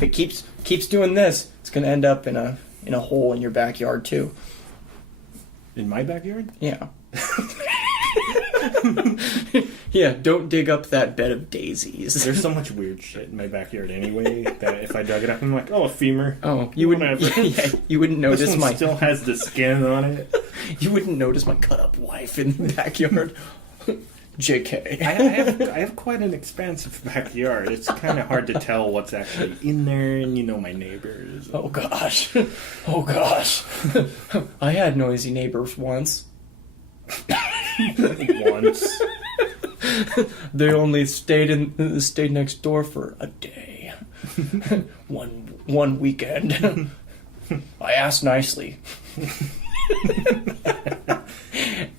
If it keeps doing this, it's gonna end up in a hole in your backyard too. In my backyard? Yeah. Yeah, don't dig up that bed of daisies. There's so much weird shit in my backyard anyway that if I dug it up, I'm like, oh, a femur. Oh, you wouldn't. Yeah, you wouldn't notice this one still has the skin on it. You wouldn't notice my cut up wife in the backyard. JK. I have quite an expansive backyard. It's kind of hard to tell what's actually in there, and you know my neighbors. Oh gosh. Oh gosh. I had noisy neighbors once. Once. They only stayed next door for a day. one weekend. I asked nicely.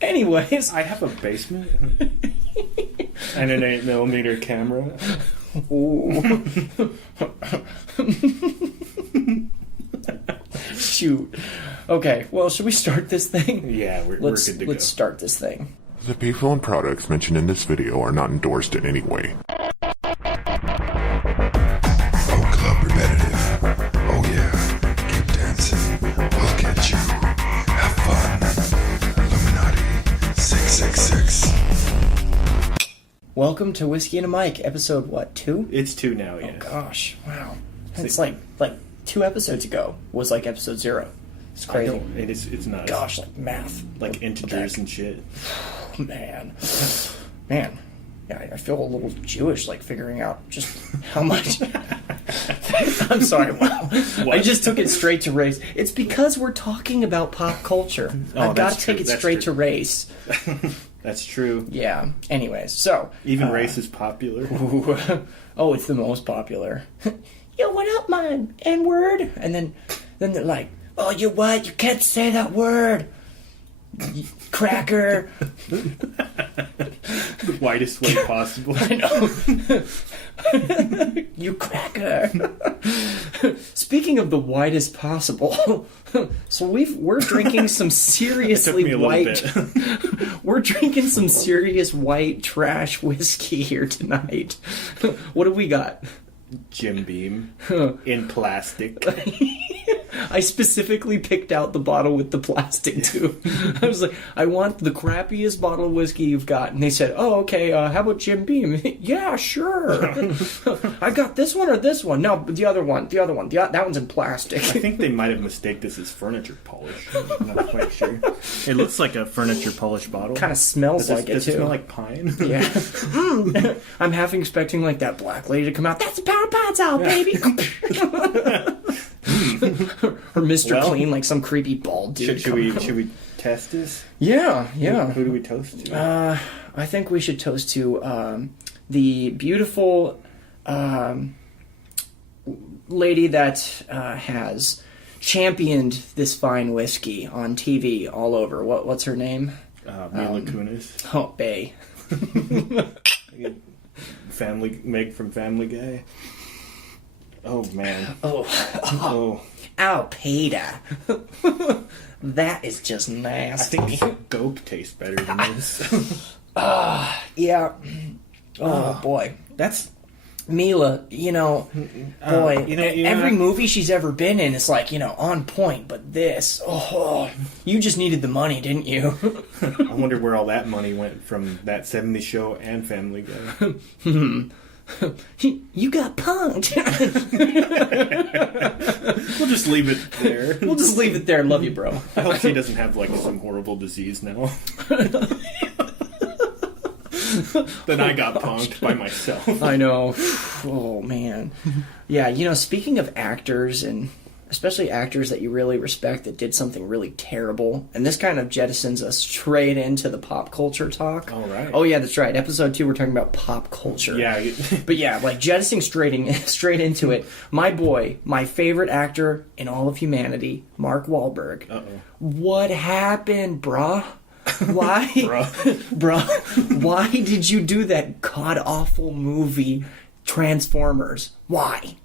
Anyways, I have a basement and an 8mm camera. Ooh. Shoot. Okay, well, should we start this thing? Yeah, we're good to go. Let's start this thing. The people and products mentioned in this video are not endorsed in any way. Oh, club repetitive. Oh yeah, keep dancing. We'll get you. Have fun. Illuminati 666. Welcome to Whiskey and a Mic, episode what, 2? It's 2 now, Oh yes. gosh, wow. It's like 2 episodes ago was like episode 0. It's crazy. It's nuts. Gosh, like math. Like integers and shit. Man. Yeah, I feel a little Jewish, like figuring out just how much. I'm sorry, wow. What? I just took it straight to race. It's because we're talking about pop culture. I've got to take it straight to race. That's true. Yeah. Anyways, so Even race is popular. Oh, it's the most popular. Yo, what up, my N-word? And then they're like, oh, you what? You can't say that word. You cracker. The whitest way possible. I know. You cracker. Speaking of the whitest possible, so we're drinking some seriously It took me a white. bit. We're drinking some serious white trash whiskey here tonight. What do we got? Jim Beam in plastic. I specifically picked out the bottle with the plastic too. I was like, I want the crappiest bottle of whiskey you've got. And they said, oh, okay, how about Jim Beam? Yeah, sure. I got this one or this one? No, the other one. That one's in plastic. I think they might have mistaken this as furniture polish. I'm not quite sure. It looks like a furniture polish bottle. Kind of smells like it does too. It smell like pine? Yeah. I'm half expecting like that black lady to come out. That's the Power Pines out, baby. Or Mr. Clean, like some creepy bald dude. Should we test this? Yeah. Who do we toast to? I think we should toast to the beautiful lady that has championed this fine whiskey on TV all over. What's her name? Mila Kunis. Oh, Bay. Meg from Family Guy. Oh man. Oh, Peter. That is just nasty. I think Gope tastes better than this. Yeah. Oh boy, That's Mila. Boy. Every movie she's ever been in is like on point. But this, you just needed the money, didn't you? I wonder where all that money went from that 70s show and Family Guy. You got punked. We'll just leave it there. We'll just leave it there. Love you, bro. I hope she doesn't have like some horrible disease now. Then I got punked by myself. I know. Oh man. Yeah, speaking of actors, and especially actors that you really respect that did something really terrible, and this kind of jettisons us straight into the pop culture talk. All right. Oh yeah, that's right. Episode 2, we're talking about pop culture. Yeah. But yeah, like jettisoning straight into it. My boy, my favorite actor in all of humanity, Mark Wahlberg. Uh-oh. What happened, bruh? Why? Bruh, why did you do that god-awful movie, Transformers? Why?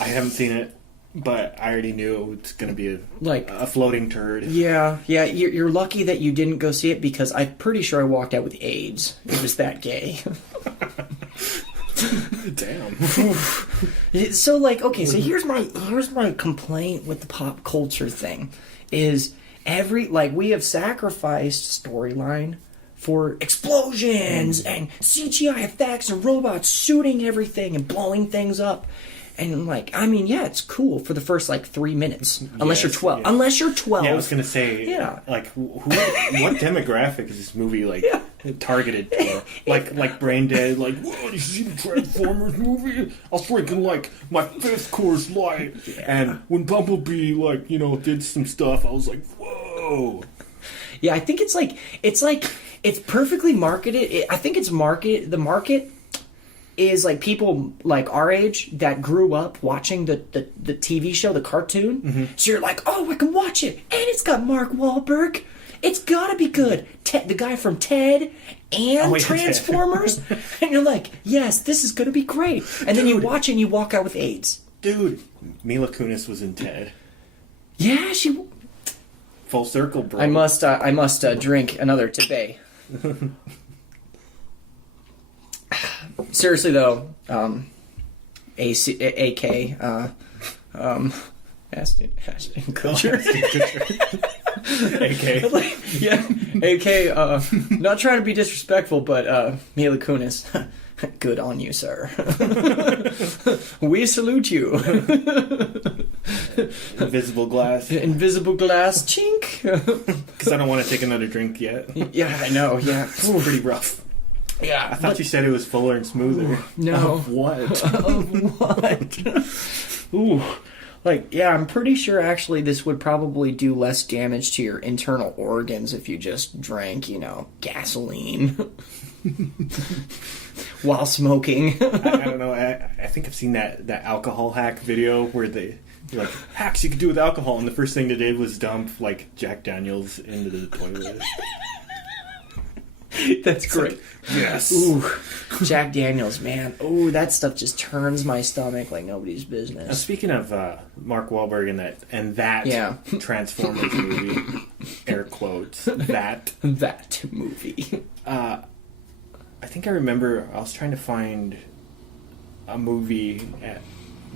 I haven't seen it, but I already knew it's going to be a floating turd. Yeah, you're lucky that you didn't go see it because I'm pretty sure I walked out with AIDS. It was that gay. Damn. So like, okay, so here's my complaint with the pop culture thing, is we have sacrificed storyline for explosions and CGI effects and robots shooting everything and blowing things up. And like, I mean, yeah, it's cool for the first like 3 minutes, unless you're 12. Yeah. Unless you're 12. Yeah, I was gonna say, like, what demographic is this movie like targeted for? Like Brain Dead, like, whoa, did you see the Transformers movie? I was drinking like my 5th Coors Light, and when Bumblebee did some stuff, I was like, whoa. Yeah, I think it's perfectly marketed. I think it's market. The market is like people like our age that grew up watching the TV show, the cartoon. Mm-hmm. So you're like, oh, I can watch it, and it's got Mark Wahlberg. It's gotta be good. The guy from Ted and Transformers, and you're like, yes, this is gonna be great. And then you watch it and you walk out with AIDS. Dude, Mila Kunis was in Ted. Yeah, she. Full circle, bro. I must drink another today. Seriously though, Ashton Kutcher. AK. Yeah, AK. Not trying to be disrespectful, but Mila Kunis. Good on you, sir. We salute you. Invisible glass. Invisible glass, chink. Because I don't want to take another drink yet. Yeah, I know. Yeah, it's pretty rough. Yeah, I thought you said it was fuller and smoother. No. Of what? Of what? Ooh. Like, yeah, I'm pretty sure actually this would probably do less damage to your internal organs if you just drank, gasoline while smoking. I don't know. I think I've seen that alcohol hack video where you're like, hacks you could do with alcohol, and the first thing they did was dump, like, Jack Daniels into the toilet. That's great. Like, yes. Ooh, Jack Daniels, man. Ooh, that stuff just turns my stomach like nobody's business. Now, speaking of Mark Wahlberg and that Transformers movie, air quotes, that movie. I think I remember I was trying to find a movie at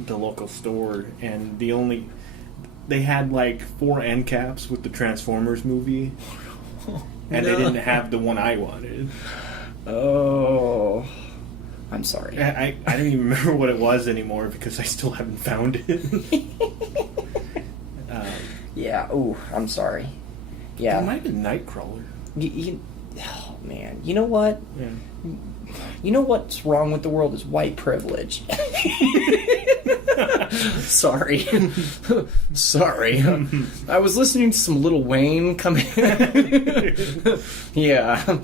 the local store, and they had like 4 end caps with the Transformers movie. And they didn't have the one I wanted. Oh, I'm sorry. I don't even remember what it was anymore because I still haven't found it. Yeah. Ooh, I'm sorry. Yeah. It might have been Nightcrawler. Oh man. You know what? Yeah. You know what's wrong with the world is white privilege. Sorry. Sorry. I was listening to some Lil Wayne come in. Yeah.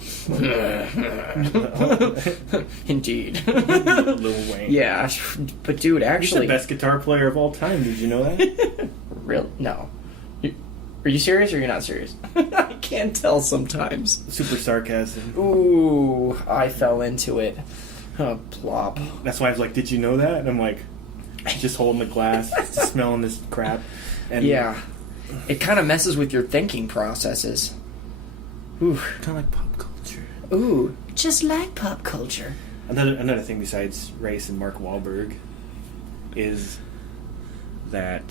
Indeed. Lil Wayne. Yeah. But dude, actually... He's the best guitar player of all time. Did you know that? Real? No. Are you serious or you're not serious? I can't tell sometimes. Super sarcasm. Ooh, I fell into it. Oh, plop. That's why I was like, did you know that? And I'm like, just holding the glass, just smelling this crap. And yeah. It kind of messes with your thinking processes. Ooh. Kind of like pop culture. Ooh, just like pop culture. Another thing besides race and Mark Wahlberg is that...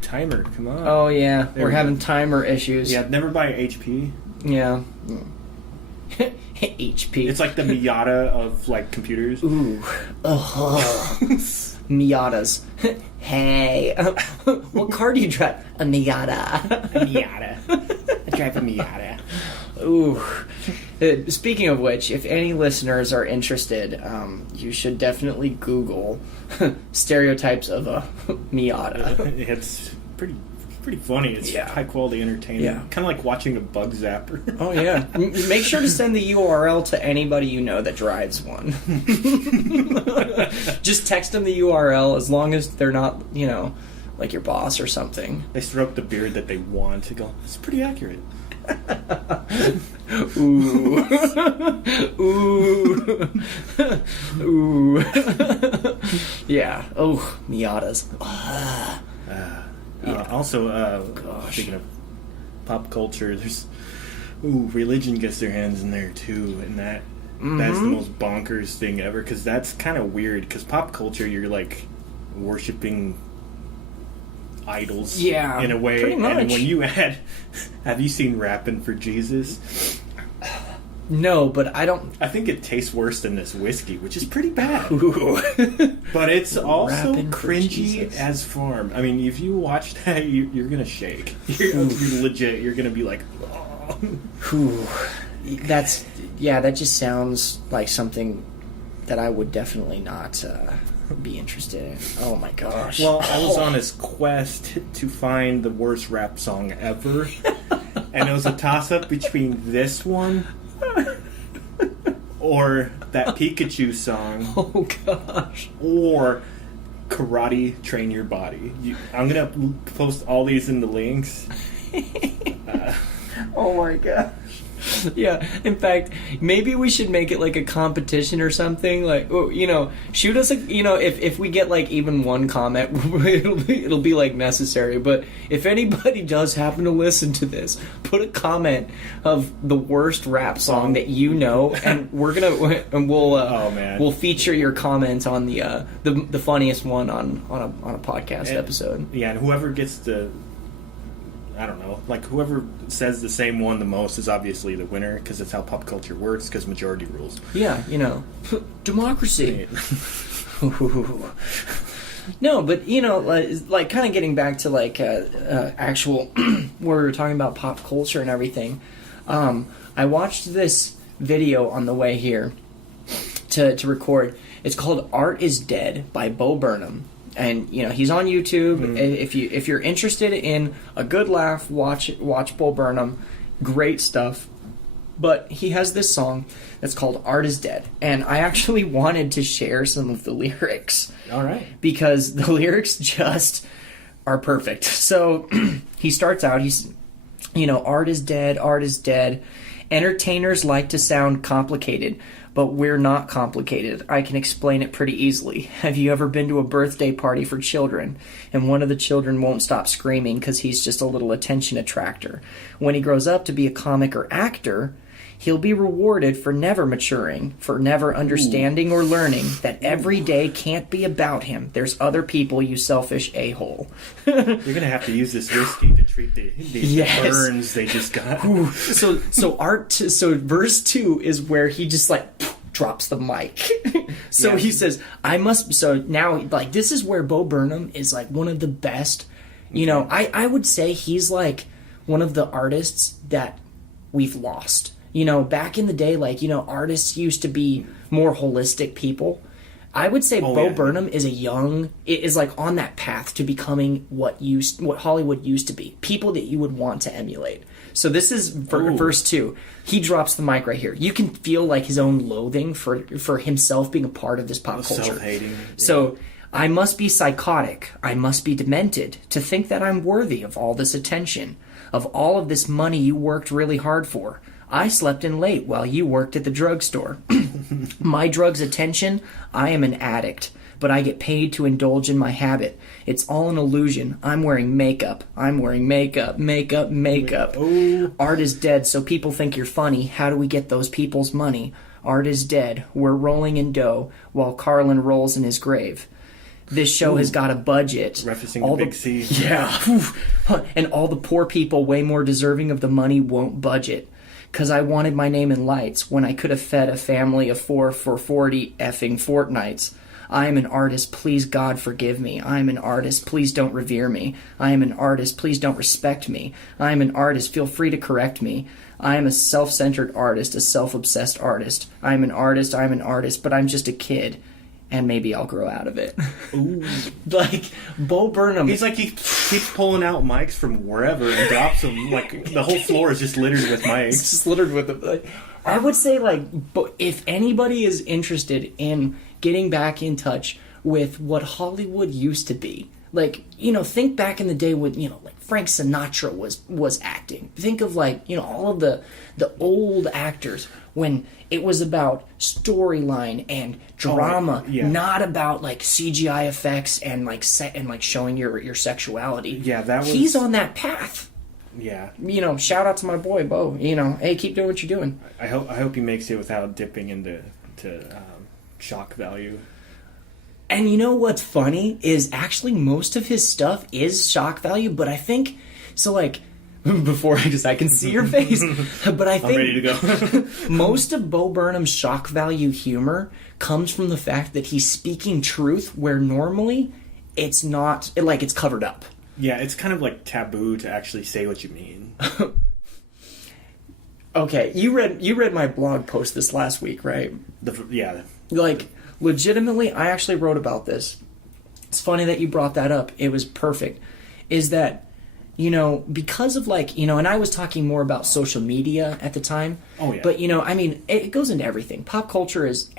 timer, come on. Oh yeah, we're having timer issues. Yeah, never buy HP. Yeah. HP. It's like the Miata of like computers. Ooh. Miatas. Hey. What car do you drive? A Miata. A Miata. I drive a Miata. Ooh. Speaking of which, if any listeners are interested, you should definitely Google stereotypes of a Miata. It's pretty funny. It's high quality entertainment. Yeah. Kind of like watching a bug zapper. Oh yeah. Make sure to send the URL to anybody you know that drives one. Just text them the URL as long as they're not, like your boss or something. They stroke the beard that they want to go. It's pretty accurate. Ooh. Ooh. Ooh. Yeah. Oh, Miatas. Also, speaking of pop culture, there's religion gets their hands in there too, and That's the most bonkers thing ever, because that's kind of weird, because pop culture, you're like worshipping idols in a way. Pretty much. And when you add, have you seen Rappin' for Jesus? No, but I don't. I think it tastes worse than this whiskey, which is pretty bad. Ooh. But it's also Rappin' for cringy Jesus. as farm. I mean, if you watch that, you're gonna shake. You're legit. You're gonna be like, oh. Ooh. That just sounds like something that I would definitely not be interested in. Oh my gosh. Well, I was on this quest to find the worst rap song ever, and it was a toss-up between this one or that Pikachu song. Oh gosh. Or Karate Train Your Body. I'm gonna post all these in the links. Oh my gosh. Yeah, in fact, maybe we should make it like a competition or something. Like, shoot us if we get like even one comment, it'll be like necessary. But if anybody does happen to listen to this, put a comment of the worst rap song that you know, and we'll feature your comment on the funniest one on a podcast episode. Yeah, and whoever gets I don't know, like whoever says the same one the most is obviously the winner, because that's how pop culture works, because majority rules. Yeah, democracy. No, but like kind of getting back to like actual where we were talking about pop culture and everything. I watched this video on the way here to record. It's called "Art Is Dead" by Bo Burnham. And he's on YouTube. Mm-hmm. If you're interested in a good laugh, watch Bo Burnham. Great stuff. But he has this song that's called "Art Is Dead," and I actually wanted to share some of the lyrics. All right. Because the lyrics just are perfect. So he starts out. He's art is dead. Art is dead. Entertainers like to sound complicated, but we're not complicated. I can explain it pretty easily. Have you ever been to a birthday party for children, and one of the children won't stop screaming because he's just a little attention attractor? When he grows up to be a comic or actor, he'll be rewarded for never maturing, for never understanding or learning that every day can't be about him. There's other people, you selfish a-hole. You're going to have to use this whiskey to treat the burns they just got. So verse 2 is where he just like drops the mic. He says, now like this is where Bo Burnham is like one of the best. I would say he's like one of the artists that we've lost. Back in the day, like, artists used to be more holistic people. I would say Bo Burnham is like on that path to becoming what Hollywood used to be. People that you would want to emulate. So this is verse 2. He drops the mic right here. You can feel like his own loathing for himself being a part of this pop culture. Self-hating. Yeah. So, I must be psychotic. I must be demented to think that I'm worthy of all this attention, of all of this money you worked really hard for. I slept in late while you worked at the drugstore. My drug's attention, I am an addict, but I get paid to indulge in my habit. It's all an illusion. I'm wearing makeup. Makeup. Oh. Art is dead, so people think you're funny. How do we get those people's money? Art is dead. We're rolling in dough while Carlin rolls in his grave. This show has got a budget. Referencing the Big C. Yeah. And all the poor people way more deserving of the money won't budget. 'Cause I wanted my name in lights when I could have fed a family of 4 for 40 effing fortnights. I am an artist, please God forgive me. I am an artist, please don't revere me. I am an artist, please don't respect me. I am an artist, feel free to correct me. I am a self-centered artist, a self-obsessed artist. I am an artist, but I'm just a kid. And maybe I'll grow out of it. Ooh. Like, Bo Burnham. He's like, he keeps pulling out mics from wherever and drops them. Like, the whole floor is just littered with mics. It's just littered with them. Like, I would say, like, if anybody is interested in getting back in touch with what Hollywood used to be, like, think back in the day when, like, Frank Sinatra was acting. Think of, like, all of the old actors when it was about storyline and drama, not about like CGI effects and like showing your sexuality. Yeah, he's on that path. Yeah. You know, shout out to my boy Bo. You know, hey, keep doing what you're doing. I hope he makes it without dipping into shock value. And you know what's funny is actually most of his stuff is shock value, but I think so. Like before I can see your face, but I think I'm ready to go. most of Bo Burnham's shock value humor comes from the fact that he's speaking truth where normally it's not. It's covered up. Yeah, it's kind of like taboo to actually say what you mean. Okay, you read my blog post this last week, right? Yeah. Like, legitimately, I actually wrote about this. It's funny that you brought that up. It was perfect. Is that, you know, because of and I was talking more about social media at the time. Oh, yeah. But, you know, I mean, it goes into everything. Pop culture is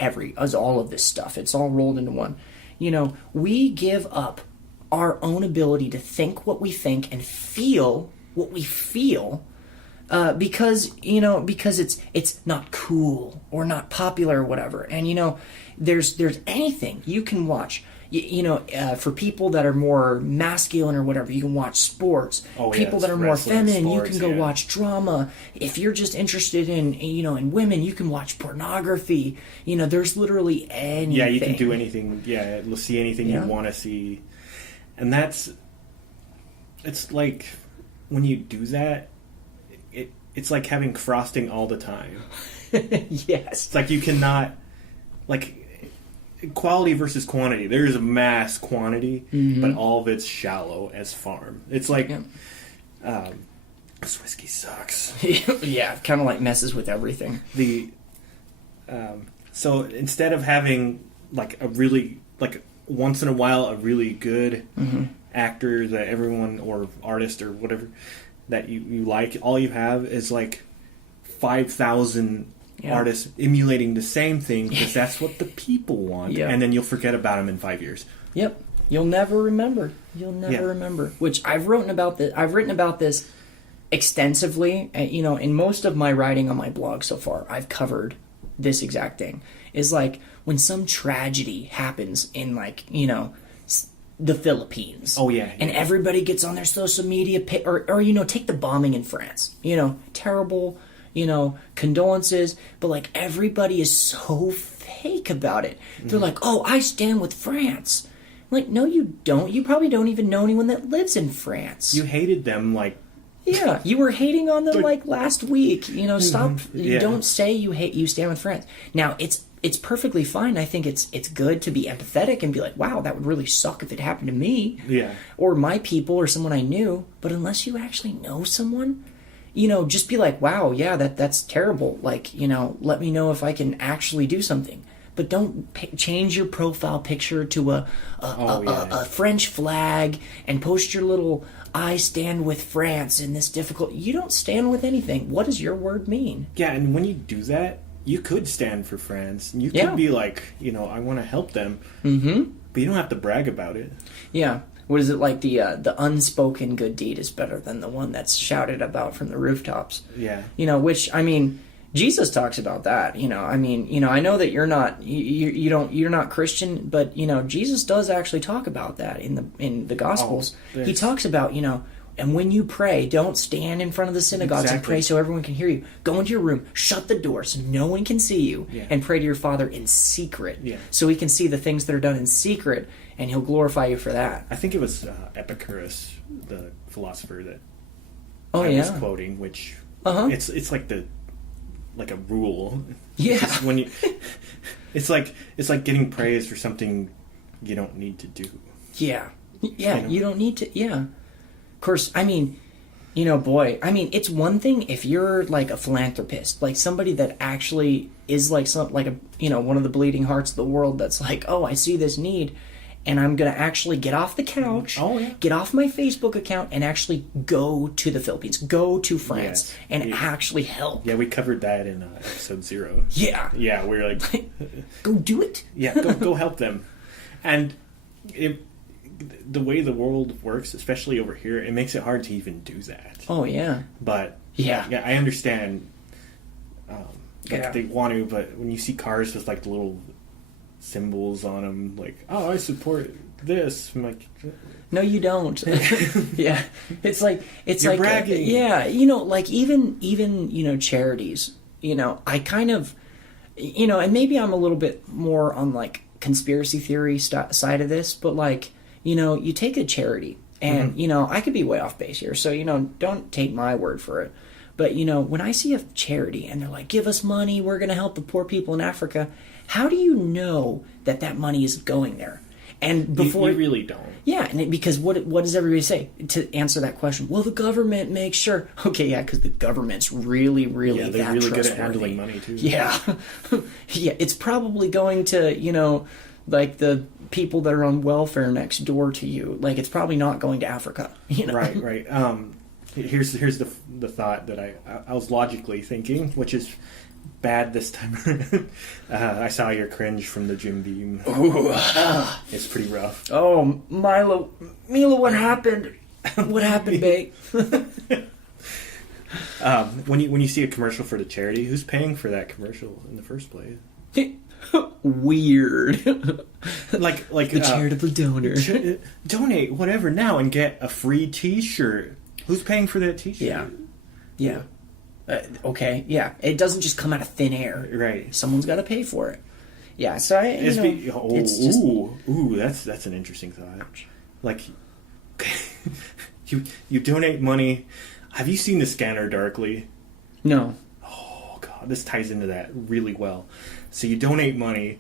all of this stuff. It's all rolled into one. You know, we give up our own ability to think what we think and feel what we feel because it's not cool or not popular or whatever. And you know, there's anything you can watch. For people that are more masculine or whatever, you can watch sports. People that are more feminine, you can go watch drama. If you're just interested in women, you can watch pornography. You know, there's literally anything. Yeah, you can do anything. Yeah, see anything you want to see. And it's like, when you do that, it's like having frosting all the time. Yes. It's like you cannot, quality versus quantity. There is a mass quantity, but all of it's shallow as farm. It's like, this whiskey sucks. Yeah, kind of like messes with everything. So instead of having once in a while a really good actor that everyone or artist or whatever that you like, all you have is 5,000 artists emulating the same thing because that's what the people want, and then you'll forget about them in 5 years. Yep, you'll never remember. Remember. Which I've written about this extensively. In most of my writing on my blog so far, I've covered this exact thing. Is when some tragedy happens in the Philippines. Oh yeah. And everybody gets on their social media or take the bombing in France. Terrible, condolences, but everybody is so fake about it. They're like, "Oh, I stand with France." No, you don't. You probably don't even know anyone that lives in France. You hated them Yeah, you were hating on them last week. Stop. You don't say you stand with France. Now, it's perfectly fine. I think it's good to be empathetic and be like, wow, that would really suck if it happened to me. Yeah. Or my people or someone I knew. But unless you actually know someone, just be like, wow, yeah, that's terrible. Let me know if I can actually do something. But don't change your profile picture to a French flag and post your little "I stand with France in this difficult." You don't stand with anything. What does your word mean? Yeah, and when you do that, you could stand for France. You could be like, I want to help them. Mm-hmm. But you don't have to brag about it. Yeah. What is it like? The unspoken good deed is better than the one that's shouted about from the rooftops. Yeah. Which, I mean, Jesus talks about that. I know that you're not Christian, but Jesus does actually talk about that in the Gospels. He talks about and when you pray, don't stand in front of the synagogues and pray so everyone can hear you. Go into your room, shut the door so no one can see you, and pray to your Father in secret, so He can see the things that are done in secret, and He'll glorify you for that. I think it was Epicurus, the philosopher that I was quoting, which it's like a rule. Yeah. When you, it's like getting praise for something you don't need to do. Yeah. Yeah. You don't need to. Yeah. Of course. I mean, it's one thing if you're a philanthropist, somebody that actually is one of the bleeding hearts of the world. That's oh, I see this need. And I'm going to actually get off the couch, get off my Facebook account, and actually go to the Philippines, go to France, and actually help. Yeah, we covered that in episode 0. Yeah. Yeah, we're go do it. Yeah, go help them. And the way the world works, especially over here, it makes it hard to even do that. Oh, yeah. But, yeah, I understand. They want to, but when you see cars with the little symbols on them, like, oh, I support this. I'm like, No, you don't. Yeah, it's like You're bragging. Yeah, you know, like even you know, charities. You know, I kind of, you know, and maybe I'm a little bit more on like conspiracy theory side of this, but like, you know, you take a charity, and you know, I could be way off base here, so you know, don't take my word for it. But you know, when I see a charity and they're like, "Give us money, we're going to help the poor people in Africa," how do you know that that money is going there? And before you really don't. Yeah, and because what does everybody say to answer that question? Well, the government makes sure. Okay, yeah, because the government's really Yeah, they're that really good at trustworthy. handling money too. Yeah, yeah, it's probably going to, you know, like the people that are on welfare next door to you. Like, it's probably not going to Africa. You know? Right. Here's the thought that I was logically thinking, which is bad this time. I saw your cringe from the Jim Beam. Ooh, It's pretty rough. oh, Mila, what happened? What happened, babe? When you see a commercial for the charity, who's paying for that commercial in the first place? Weird. Like The charitable donor. Donate whatever now and get a free T-shirt. Who's paying for that T-shirt? Yeah. Okay, yeah. It doesn't just come out of thin air. Right. Someone's got to pay for it. Yeah, so it's just... That's an interesting thought. Like, you donate money. Have you seen the Scanner Darkly? No. Oh God, this ties into that really well. So you donate money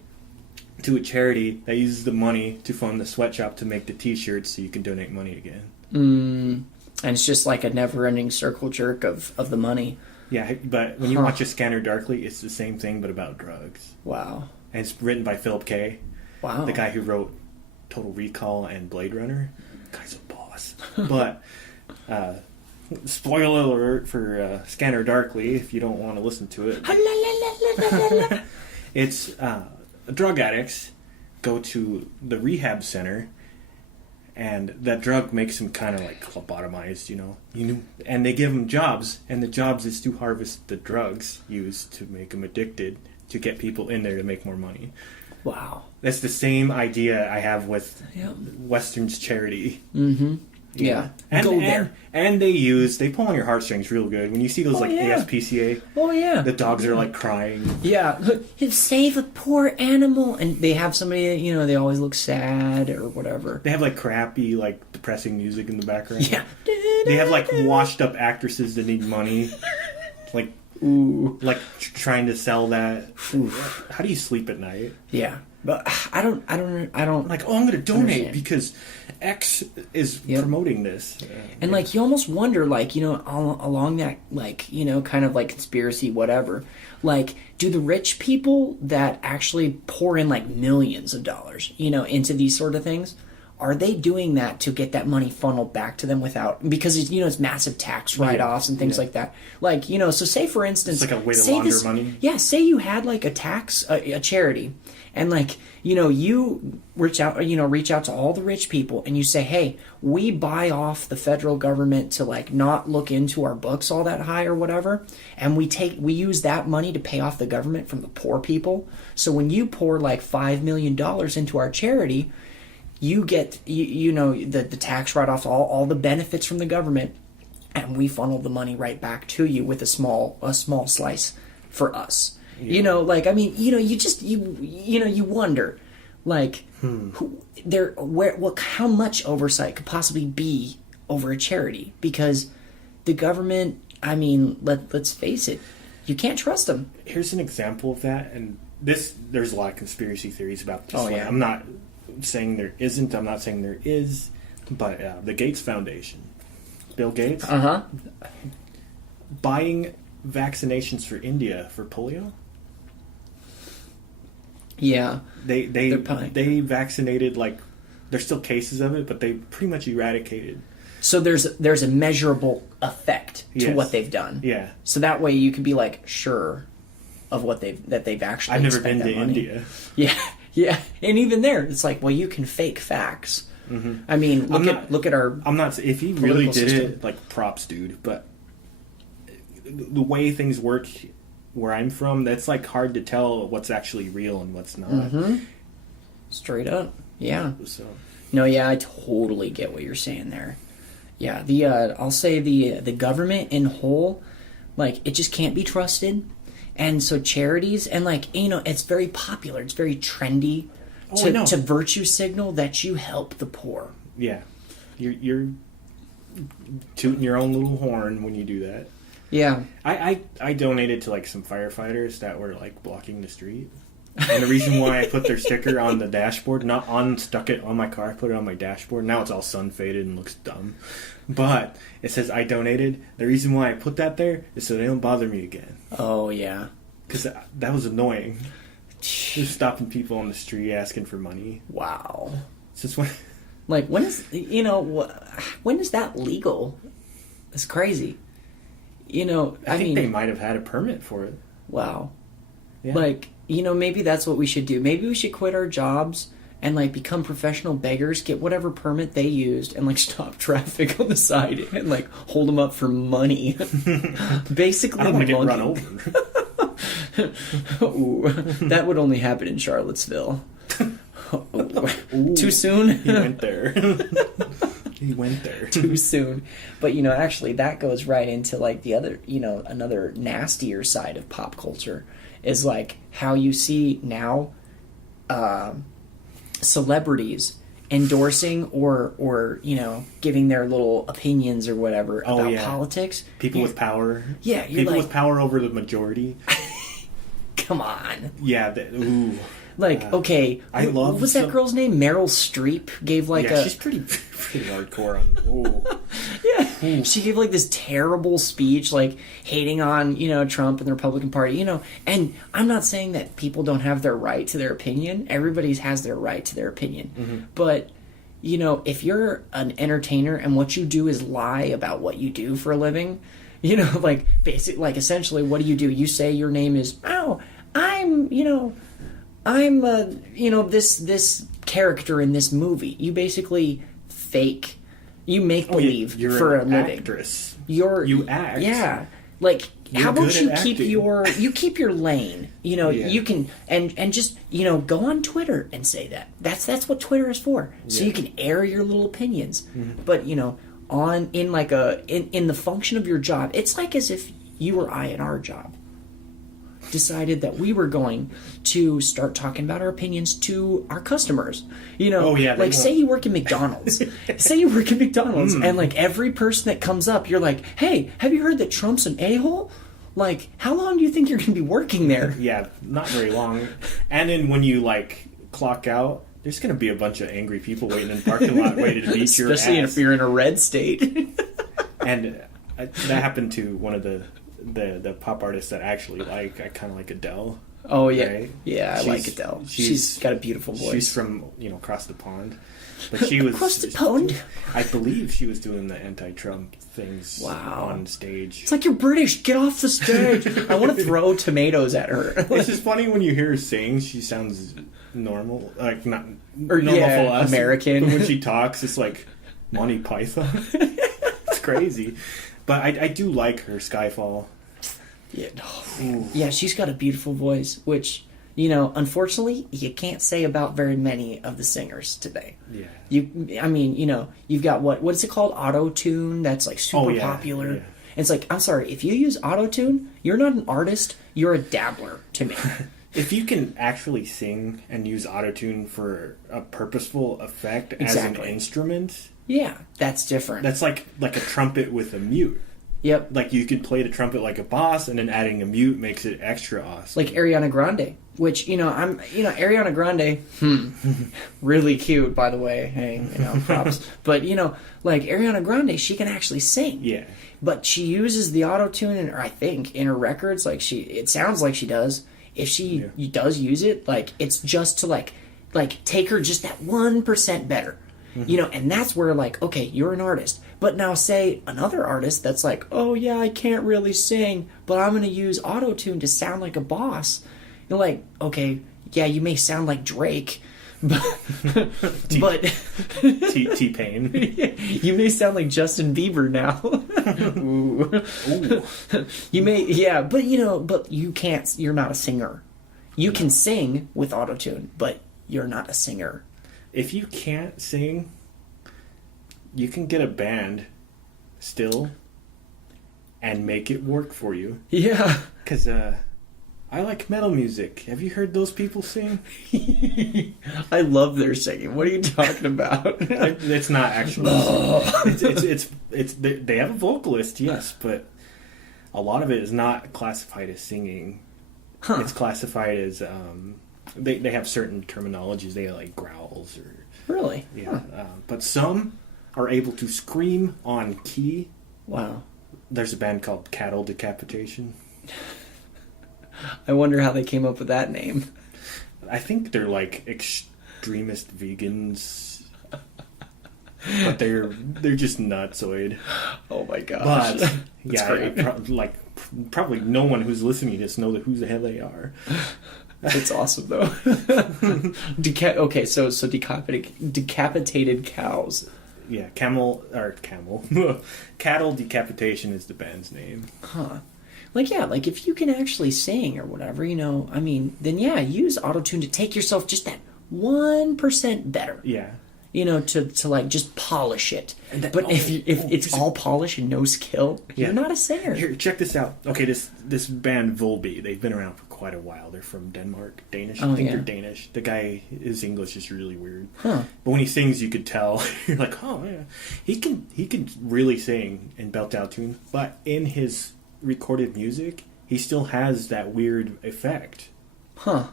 to a charity that uses the money to fund the sweatshop to make the T-shirts, so you can donate money again. And it's just like a never-ending circle jerk of the money. Yeah, but when you watch a Scanner Darkly, it's the same thing but about drugs. Wow. And it's written by Philip K. Wow. The guy who wrote Total Recall and Blade Runner. The guy's a boss. But spoiler alert for Scanner Darkly if you don't want to listen to it. It's drug addicts go to the rehab center, and that drug makes them kind of like lobotomized, you know. And they give them jobs, and the jobs is to harvest the drugs used to make them addicted, to get people in there to make more money. Wow. That's the same idea I have with Yep. Western's charity. Mm-hmm. Yeah. Go there. And they pull on your heartstrings real good. When you see those yeah. ASPCA, Oh, yeah. the dogs are like crying. Yeah. Save a poor animal. And they have somebody, you know, they always look sad or whatever. They have like crappy, like depressing music in the background. Yeah. They have like washed up actresses that need money. Like, Ooh. like trying to sell that. Oof. How do you sleep at night? Yeah. But I don't Like, oh, I'm going to donate understand. because X is promoting this. And like you almost wonder, like, you know, along that, like, you know, kind of like conspiracy, whatever. Like, do the rich people that actually pour in like millions of dollars, you know, into these sort of things, are they doing that to get that money funneled back to them without, because it's, you know, it's massive tax write-offs and things like that. Like, you know, so say for instance, it's like a way to launder money. Yeah, say you had like a charity, and like, you know, you reach out to all the rich people and you say, hey, we buy off the federal government to like not look into our books all that high or whatever, and we use that money to pay off the government from the poor people. So when you pour like $5 million into our charity, you get you know the tax write-offs, all the benefits from the government, and we funnel the money right back to you with a small slice for us. Yeah. You know, like, I mean, you know, you wonder, like, how much oversight could possibly be over a charity, because the government, I mean, let's face it, you can't trust them. Here's an example of that, and there's a lot of conspiracy theories about this. Oh, yeah. I'm not saying there isn't. I'm not saying there is, but the Gates Foundation, Bill Gates, buying vaccinations for India for polio. Yeah, they vaccinated, like, there's still cases of it, but they pretty much eradicated. So there's a measurable effect to what they've done. Yeah. So that way you can be like sure of what they've actually. I've never been to money. India. Yeah, and even there, it's like, well, you can fake facts. Mm-hmm. I mean, look at our. I'm not. If he really did system. it, like, props, dude. But the way things work where I'm from, that's like hard to tell what's actually real and what's not. Mm-hmm. Straight up. Yeah. So No, yeah, I totally get what you're saying there. Yeah, the I'll say the government in whole, like, it just can't be trusted. And so charities, and like, you know, it's very popular, it's very trendy to virtue signal that you help the poor. Yeah. You're tooting your own little horn when you do that. Yeah. I donated to like some firefighters that were like blocking the street. And the reason why I put their sticker on the dashboard, stuck it on my car, I put it on my dashboard. Now it's all sun faded and looks dumb. But it says I donated. The reason why I put that there is so they don't bother me again. Oh, yeah. Because that was annoying. Just stopping people on the street asking for money. Wow. It's just when... Like, when is that legal? It's crazy. You know, I think they might have had a permit for it. Wow. Yeah. Like, you know, maybe that's what we should do. Maybe we should quit our jobs and, like, become professional beggars, get whatever permit they used, and, like, stop traffic on the side and, like, hold them up for money. Basically, I don't want to get run over. Ooh, that would only happen in Charlottesville. Ooh. Too soon? He went there. He went there. Too soon. But, you know, actually, that goes right into, like, the other, you know, another nastier side of pop culture is, like, how you see now celebrities endorsing or, you know, giving their little opinions or whatever about politics. People with power. Yeah, you're people like, with power over the majority. Come on. Yeah, ooh. Like, okay, I love. What was that girl's name? Meryl Streep gave like she's pretty hardcore on. Ooh. Yeah, ooh. She gave like this terrible speech, like hating on, you know, Trump and the Republican Party, you know. And I'm not saying that people don't have their right to their opinion. Everybody has their right to their opinion. Mm-hmm. But you know, if you're an entertainer and what you do is lie about what you do for a living, you know, like essentially, what do? You say your name is I'm this character in this movie. You basically fake, you make believe for a living. Actress. You act. Yeah. Like, you're how about you keep your lane? You know, you can and just, you know, go on Twitter and say that. That's what Twitter is for. So you can air your little opinions. Mm-hmm. But, you know, in the function of your job, it's like as if you or I in our job decided that we were going to start talking about our opinions to our customers. You know, like say you work in McDonald's. And like every person that comes up, you're like, hey, have you heard that Trump's an a-hole? Like, how long do you think you're going to be working there? Yeah, not very long. And then when you like clock out, there's going to be a bunch of angry people waiting in the parking lot waiting to beat your ass. Especially if you're in a red state. And that happened to one of the pop artists that I actually like. I kind of like Adele. Oh yeah, right? Yeah, I like Adele. She's got a beautiful voice. She's from across the pond, but she was across the pond. I believe she was doing the anti-Trump things on stage. It's like, you're British. Get off the stage. I want to throw tomatoes at her. It's just funny when you hear her sing. She sounds normal, like not normal for us. American. But when she talks, it's like Monty Python. It's crazy. But I do like her Skyfall. Yeah, she's got a beautiful voice, which, you know, unfortunately, you can't say about very many of the singers today. Yeah. You've got what is it called? Auto-tune, that's like super popular. Yeah. And it's like, I'm sorry, if you use auto-tune, you're not an artist, you're a dabbler to me. If you can actually sing and use auto-tune for a purposeful effect as an instrument... Yeah, that's different. That's like a trumpet with a mute. Yep. Like, you could play the trumpet like a boss, and then adding a mute makes it extra awesome. Like Ariana Grande, which, Ariana Grande, really cute, by the way. Hey, props. But, like Ariana Grande, she can actually sing. Yeah. But she uses the auto-tune, I think, in her records, like it sounds like she does. If she does use it, like, it's just to, like take her just that 1% better. Mm-hmm. And that's where, like, okay, you're an artist. But now say another artist that's like, oh, yeah, I can't really sing, but I'm going to use auto-tune to sound like a boss. You're like, okay, yeah, you may sound like Drake, but T-Pain. You may sound like Justin Bieber now. Ooh. You may, but you can't, you're not a singer. You can sing with auto-tune, but you're not a singer. If you can't sing, you can get a band still and make it work for you. Yeah. Because I like metal music. Have you heard those people sing? I love their singing. What are you talking about? It's not actually. It's they have a vocalist, yes, but a lot of it is not classified as singing. Huh. It's classified as they have certain terminologies. They like growls or Really? yeah. But some are able to scream on key. Wow. There's a band called Cattle Decapitation. I wonder how they came up with that name. I think they're like extremist vegans, but they're just nutsoid. Oh my gosh. But yeah, probably no one who's listening to this knows who the hell they are. It's awesome though. Okay, so decapitated cows. Yeah, camel. Cattle Decapitation is the band's name. Huh. Like, yeah, like if you can actually sing or whatever, I mean, then yeah, use autotune to take yourself just that 1% better. Yeah. To like just polish it. But if it's all polish and no skill, you're not a singer. Here, check this out. Okay, this band Volbeat, they've been around for quite a while. They're from Denmark, Danish. I think they're Danish. The guy, his English is really weird. Huh. But when he sings, you could tell. You're like, oh yeah, he can really sing and belt out tunes. But in his recorded music, he still has that weird effect. Huh.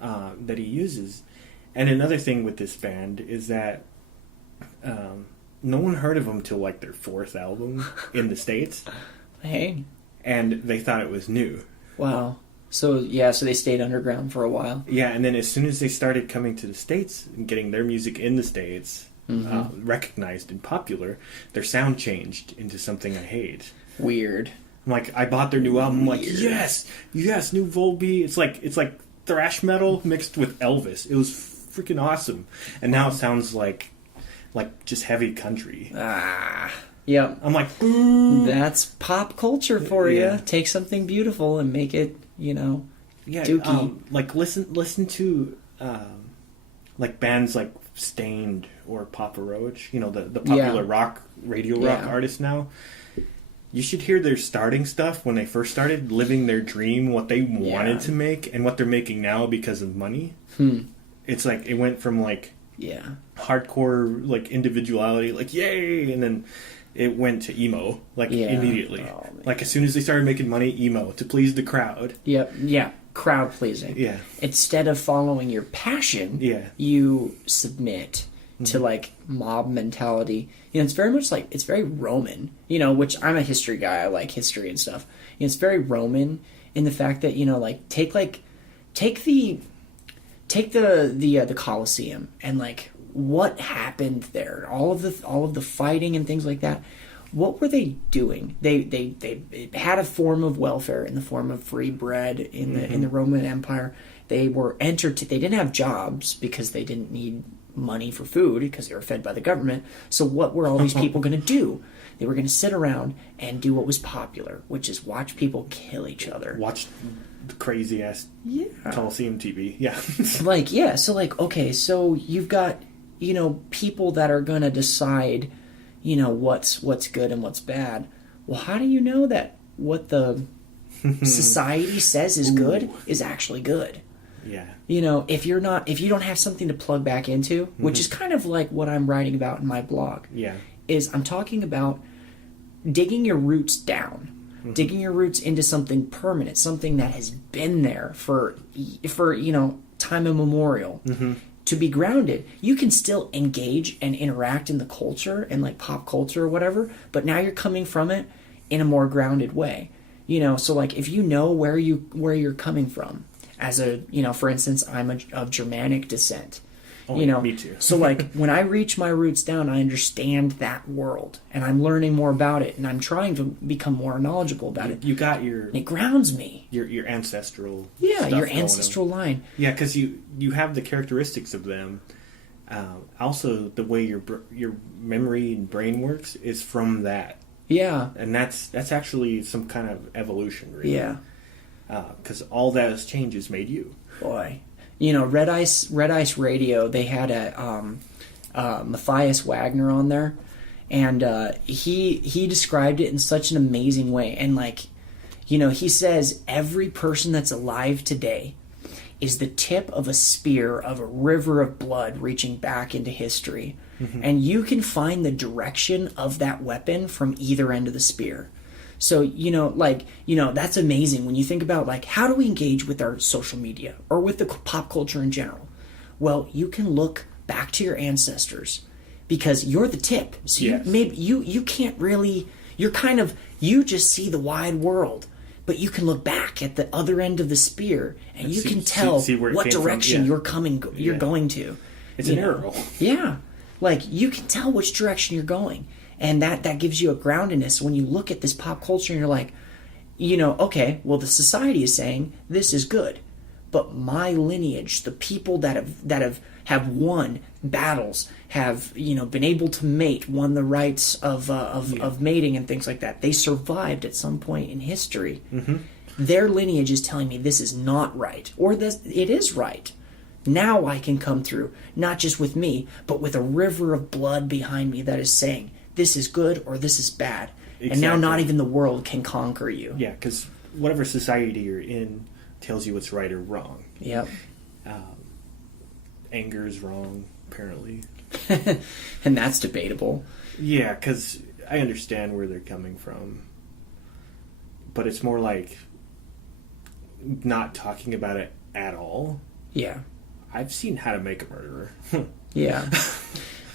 That he uses. And another thing with this band is that no one heard of them till like their 4th album in the States. Hey. And they thought it was new. Wow. So they stayed underground for a while. Yeah, and then as soon as they started coming to the States and getting their music in the States recognized and popular, their sound changed into something I hate. Weird. I'm like, I bought their new album. I'm like, yes, new Volbeat. It's like thrash metal mixed with Elvis. It was freaking awesome. And now it sounds like just heavy country. Yeah. I'm like, boo. That's pop culture for you. Take something beautiful and make it, dookie. Like listen to like bands like Stained or Papa Roach. The popular radio rock artists now. You should hear their starting stuff when they first started living their dream, what they wanted to make, and what they're making now because of money. It's like it went from like hardcore like individuality, like yay, and then it went to emo immediately. Oh, like as soon as they started making money, emo to please the crowd. Yep. Yeah. Crowd pleasing. Yeah. Instead of following your passion, you submit to like mob mentality. It's very much like it's very Roman. Which I'm a history guy. I like history and stuff. It's very Roman in the fact that take the Colosseum and like what happened there, all of the fighting and things like that. What were they doing? They had a form of welfare in the form of free bread in the Roman Empire. They were they didn't have jobs because they didn't need money for food because they were fed by the government. So what were all these people going to do? They were going to sit around and do what was popular, which is watch people kill each other. Watch the crazy ass Coliseum TV. Yeah. So you've got, people that are going to decide, what's good and what's bad. Well, how do you know that what the society says is good is actually good? Yeah. If you don't have something to plug back into, which is kind of like what I'm writing about in my blog. Yeah. Is I'm talking about digging your roots down. Digging your roots into something permanent, something that has been there for time immemorial. To be grounded, you can still engage and interact in the culture and like pop culture or whatever, but now you're coming from it in a more grounded way. So like if you know where you're coming from, as a for instance, I'm of Germanic descent. Oh, me too. So like when I reach my roots down, I understand that world and I'm learning more about it and I'm trying to become more knowledgeable about it. You got it grounds me. Your ancestral your ancestral line. Yeah, because you have the characteristics of them. Also, the way your memory and brain works is from that. Yeah, and that's actually some kind of evolution, really. Yeah, because all those changes made you. Boy. Red Ice Radio, they had Matthias Wagner on there, and he described it in such an amazing way. And he says every person that's alive today is the tip of a spear of a river of blood reaching back into history. And you can find the direction of that weapon from either end of the spear. So, that's amazing when you think about, how do we engage with our social media or with the pop culture in general? Well, you can look back to your ancestors because you're the tip. So Yes. you can't really, you just see the wide world. But you can look back at the other end of the spear and you can tell see where it what came from. direction Yeah. you're going to. It's an arrow. Yeah. You can tell which direction you're going. And that gives you a groundedness when you look at this pop culture and you're like, okay, well, the society is saying this is good. But my lineage, the people that have won battles, have been able to mate, won the rights of mating and things like that. They survived at some point in history. Their lineage is telling me this is not right, or this it is right. Now I can come through, not just with me, but with a river of blood behind me that is saying this is good or this is bad. Exactly. And now not even the world can conquer you. Yeah, because whatever society you're in tells you what's right or wrong. Yep. Anger is wrong, apparently. And that's debatable. Yeah, because I understand where they're coming from. But it's more like not talking about it at all. Yeah. I've seen How to Make a Murderer. Yeah.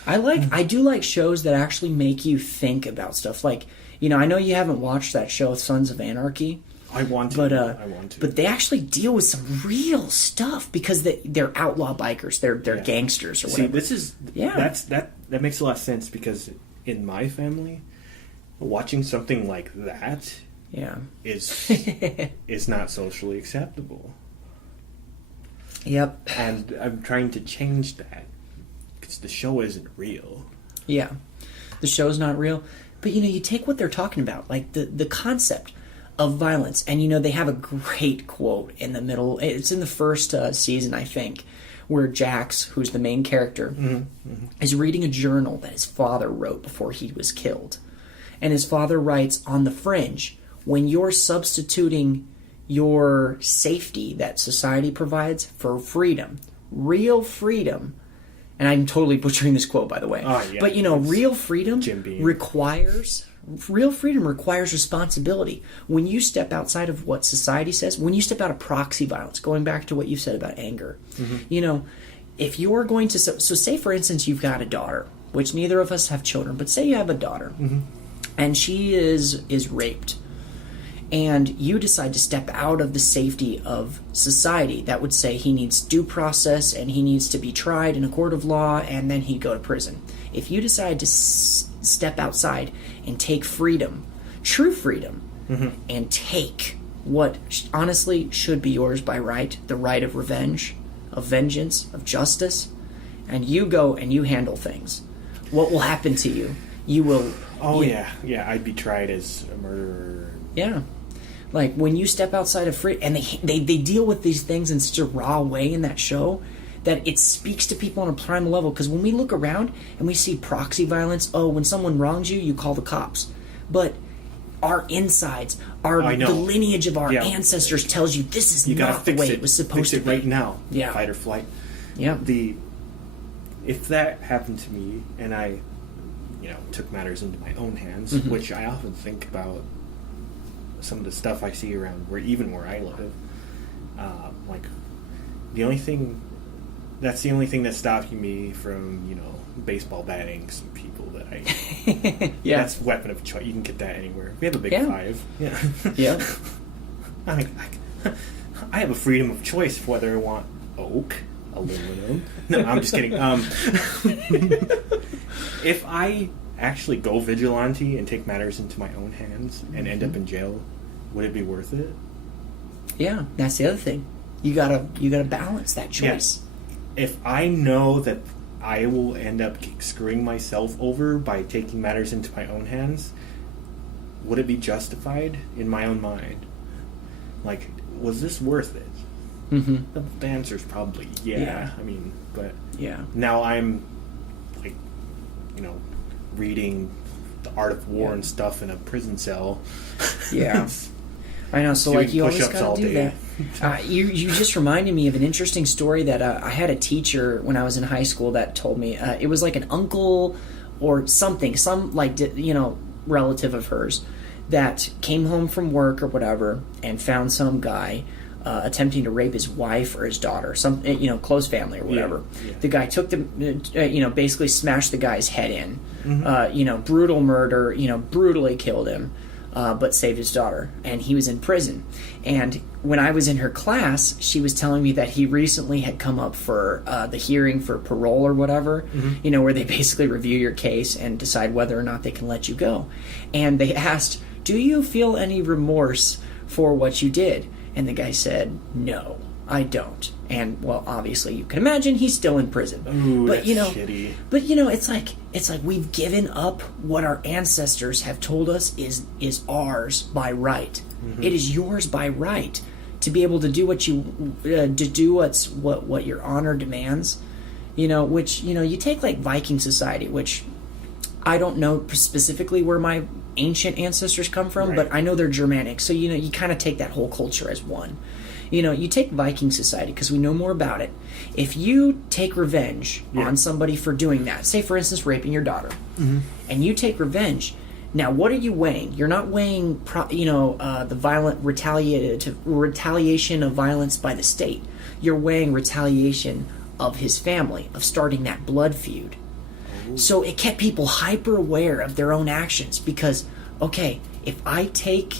I do like shows that actually make you think about stuff. I know you haven't watched that show, Sons of Anarchy. I want to. But I want to. But they actually deal with some real stuff because they're outlaw bikers, they're gangsters or whatever. See, this is that makes a lot of sense because in my family, watching something like that is not socially acceptable. Yep. And I'm trying to change that because the show isn't real. Yeah. The show's not real. But, you take what they're talking about, the concept of violence. And, they have a great quote in the middle. It's in the first season, I think, where Jax, who's the main character, is reading a journal that his father wrote before he was killed. And his father writes, on the fringe, when you're substituting your safety that society provides for freedom, real freedom, and I'm totally butchering this quote, by the way, but real freedom requires responsibility. When you step outside of what society says, when you step out of proxy violence, going back to what you said about anger, if you're going to, so say for instance you've got a daughter, which neither of us have children, but say you have a daughter, and she is raped, and you decide to step out of the safety of society that would say he needs due process and he needs to be tried in a court of law and then he'd go to prison. If you decide to step outside and take freedom, true freedom, and take what honestly should be yours by right, the right of revenge, of vengeance, of justice, and you go and you handle things, what will happen to you? You will... I'd be tried as a murderer. Yeah. When you step outside of free, and they deal with these things in such a raw way in that show that it speaks to people on a primal level. Because when we look around and we see proxy violence, when someone wrongs you, you call the cops. But our insides, the lineage of our ancestors tells you this is not the way it was supposed to be. Right now. Yeah. Fight or flight. Yeah. If that happened to me and I, took matters into my own hands, which I often think about some of the stuff I see around where I live, the only thing that's stopping me from baseball batting some people that I that's weapon of choice. You can get that anywhere. We have a big 5. I have a freedom of choice of whether I want oak, aluminum. No, I'm just kidding. If I actually go vigilante and take matters into my own hands and end up in jail, would it be worth it? Yeah, that's the other thing. You gotta balance that choice. Yeah. If I know that I will end up screwing myself over by taking matters into my own hands, would it be justified in my own mind? Was this worth it? The answer's probably yeah. I mean, but Yeah. now I'm like, reading The Art of War and stuff in a prison cell. Yeah. I know, so Doing like you always push-ups all gotta do day. that. You just reminded me of an interesting story that I had a teacher when I was in high school that told me. It was like an uncle or something, some like relative of hers that came home from work or whatever and found some guy attempting to rape his wife or his daughter, some close family or whatever. Yeah. The guy took the basically smashed the guy's head in, brutal murder, brutally killed him. But saved his daughter, and he was in prison. And when I was in her class, she was telling me that he recently had come up for the hearing for parole or whatever, where they basically review your case and decide whether or not they can let you go. And they asked, "Do you feel any remorse for what you did?" And the guy said, "No, I don't." And well, obviously, you can imagine he's still in prison. Ooh, but that's shitty. But it's like we've given up what our ancestors have told us is ours by right. It is yours by right to be able to do what you what your honor demands. Which you take like Viking society, which I don't know specifically where my ancient ancestors come from, but I know they're Germanic. So you kind of take that whole culture as one. You take Viking society because we know more about it. If you take revenge on somebody for doing that, say for instance raping your daughter, and you take revenge, now what are you weighing? You're not weighing the violent retaliation of violence by the state. You're weighing retaliation of his family, of starting that blood feud. So it kept people hyper aware of their own actions because, okay, if I take,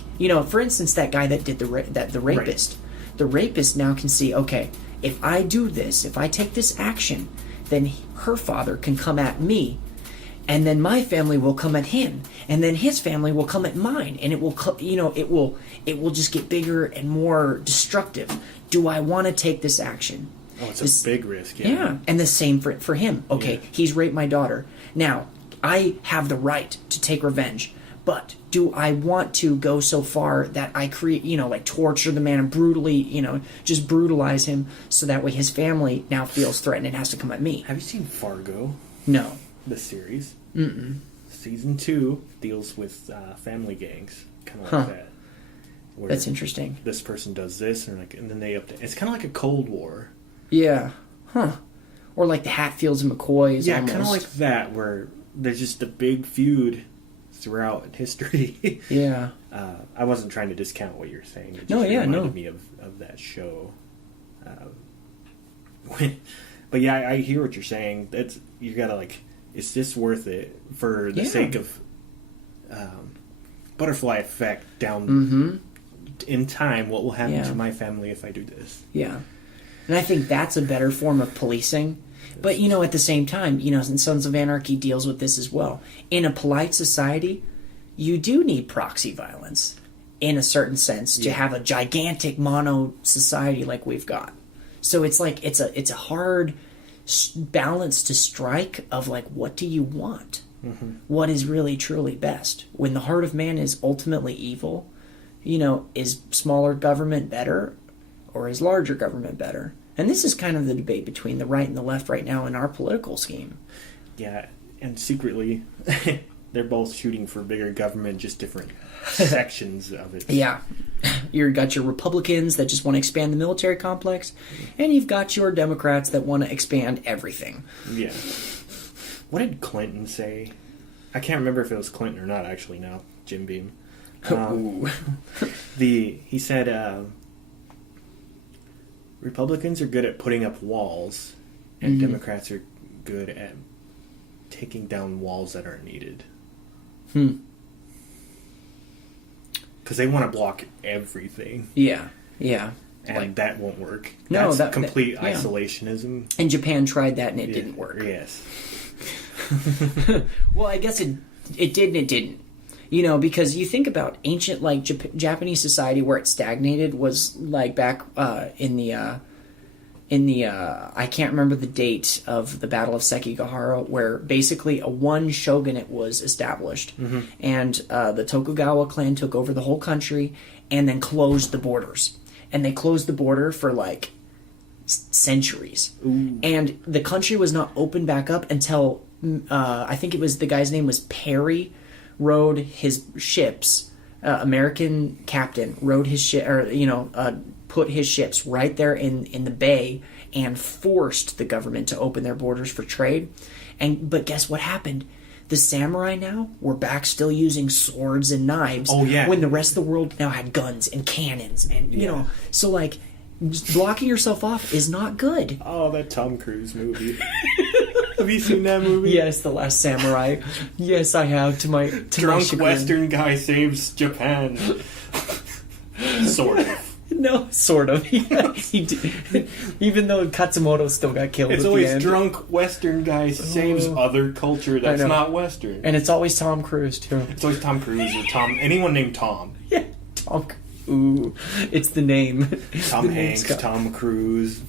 for instance, that guy that did the rapist. The rapist now can see, okay, if I do this, if I take this action, then her father can come at me, and then my family will come at him, and then his family will come at mine, and it will just get bigger and more destructive. Do I want to take this action? Oh, it's a big risk. Yeah, and the same for him. Okay, he's raped my daughter. Now, I have the right to take revenge. But do I want to go so far that I create, like torture the man and brutally, just brutalize him so that way his family now feels threatened and has to come at me? Have you seen Fargo? No. The series? Mm-mm. Season 2 deals with family gangs, kind of like that. Where That's interesting. This person does this, and then they update. It's kind of like a Cold War. Yeah. Huh. Or like the Hatfields and McCoys. Yeah, almost. kind of like that, where there's just a big feud throughout history. Yeah. I wasn't trying to discount what you're saying. It just reminded me of that show. But yeah, I hear what you're saying. You gotta like, is this worth it for the sake of butterfly effect down in time? What will happen to my family if I do this? Yeah. And I think that's a better form of policing. But, at the same time, and Sons of Anarchy deals with this as well. In a polite society, you do need proxy violence, in a certain sense, to have a gigantic mono society like we've got. So it's like, it's a hard balance to strike of like, what do you want? What is really, truly best? When the heart of man is ultimately evil, is smaller government better or is larger government better? And this is kind of the debate between the right and the left right now in our political scheme. Yeah, and secretly, they're both shooting for bigger government, just different sections of it. Yeah. You've got your Republicans that just want to expand the military complex, and you've got your Democrats that want to expand everything. Yeah. What did Clinton say? I can't remember if it was Clinton or not, actually, now. Jim Beam. He said... Republicans are good at putting up walls, and Democrats are good at taking down walls that aren't needed. Because they want to block everything. Yeah. And that won't work. No, that's complete isolationism. And Japan tried that and it didn't work. Yes. Well, I guess it did and it didn't. Because you think about ancient, like, Japanese society where it stagnated was, like, back in the I can't remember the date of the Battle of Sekigahara, where basically a one shogunate was established. And the Tokugawa clan took over the whole country and then closed the borders. And they closed the border for, like, centuries. Ooh. And the country was not opened back up until I think it was, the guy's name was Perry, rowed his ships. American captain rowed his ship, or put his ships right there in the bay and forced the government to open their borders for trade. But guess what happened? The samurai now were back still using swords and knives. Oh, yeah. When the rest of the world now had guns and cannons, and you know, so like just blocking yourself off is not good. Oh, that Tom Cruise movie. Have you seen that movie? Yes, The Last Samurai. Yes, I have. To my Drunk Western guy saves Japan. Sort of. No, sort of. He did. Even though Katsumoto still got killed. It's at always the end. drunk Western guy saves other culture that's know. not Western. And it's always Tom Cruise too. It's always Tom Cruise or anyone named Tom. Yeah, Tom. Ooh, it's the name. Tom The name's Hanks, Tom Cruise.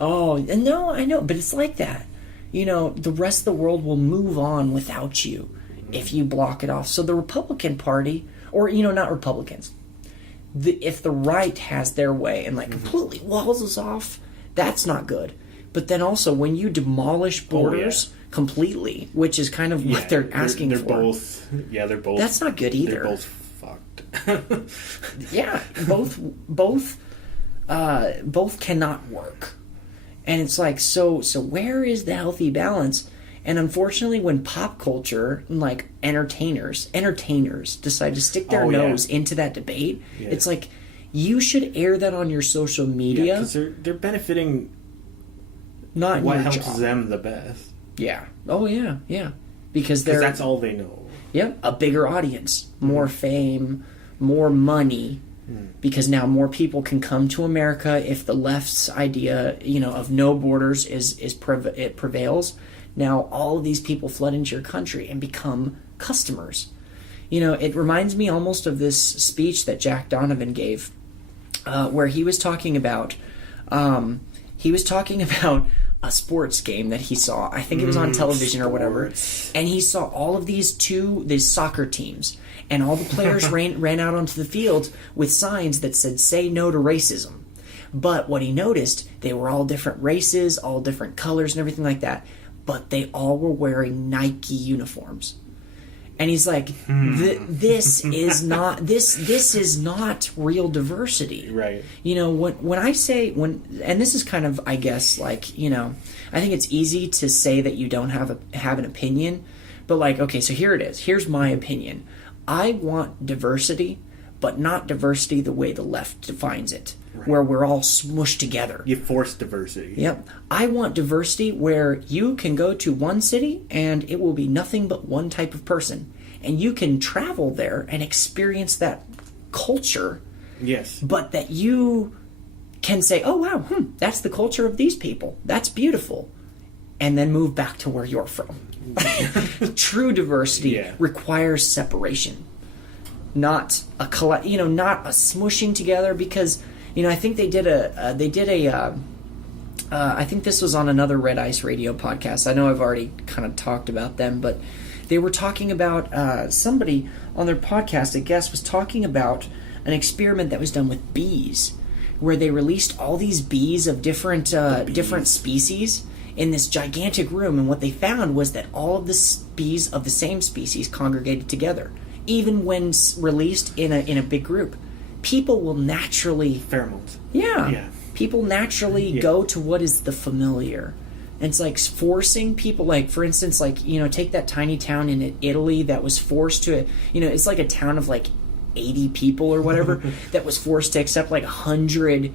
Oh, and no, I know, but it's like that. You know, the rest of the world will move on without you if you block it off. So the Republican Party, or not Republicans, if the right has their way and like completely walls us off, that's not good. But then also when you demolish borders completely, which is kind of what they're asking they're for. They're both. That's not good either. They're both fucked. Yeah, both cannot work. And it's like, so where is the healthy balance? And unfortunately, when pop culture, like entertainers decide to stick their nose into that debate, it's like, you should air that on your social media. Because they're benefiting not what your helps job. them the best. Yeah. Oh, yeah. Because that's all they know. Yep, a bigger audience, more fame, more money. Because now more people can come to America if the left's idea, of no borders it prevails. Now all of these people flood into your country and become customers. It reminds me almost of this speech that Jack Donovan gave, where he was talking about a sports game that he saw. I think it was on television or whatever, and he saw all of these soccer teams. And all the players ran out onto the field with signs that said, "Say no to racism." But what he noticed, they were all different races, all different colors and everything like that. But they all were wearing Nike uniforms. And he's like, this is not real diversity. Right. When I say, and this is kind of, I guess, like, I think it's easy to say that you don't have an opinion. But like, okay, so here it is. Here's my opinion. I want diversity, but not diversity the way the left defines it, where we're all smushed together. You force diversity. Yep. I want diversity where you can go to one city and it will be nothing but one type of person. And you can travel there and experience that culture. Yes. But that you can say, oh, wow, that's the culture of these people. That's beautiful. And then move back to where you're from. True diversity requires separation, not a not a smushing together. Because I think they did I think this was on another Red Ice Radio podcast. I know I've already kind of talked about them, but they were talking about somebody on their podcast, I guess, was talking about an experiment that was done with bees, where they released all these bees of different species in this gigantic room, and what they found was that all of the bees of the same species congregated together, even when released in a big group. People will naturally pheromones. Yeah. People naturally go to what is the familiar. And it's like forcing people, like, for instance, like, take that tiny town in Italy that was forced to, it's like a town of like 80 people or whatever that was forced to accept like 100,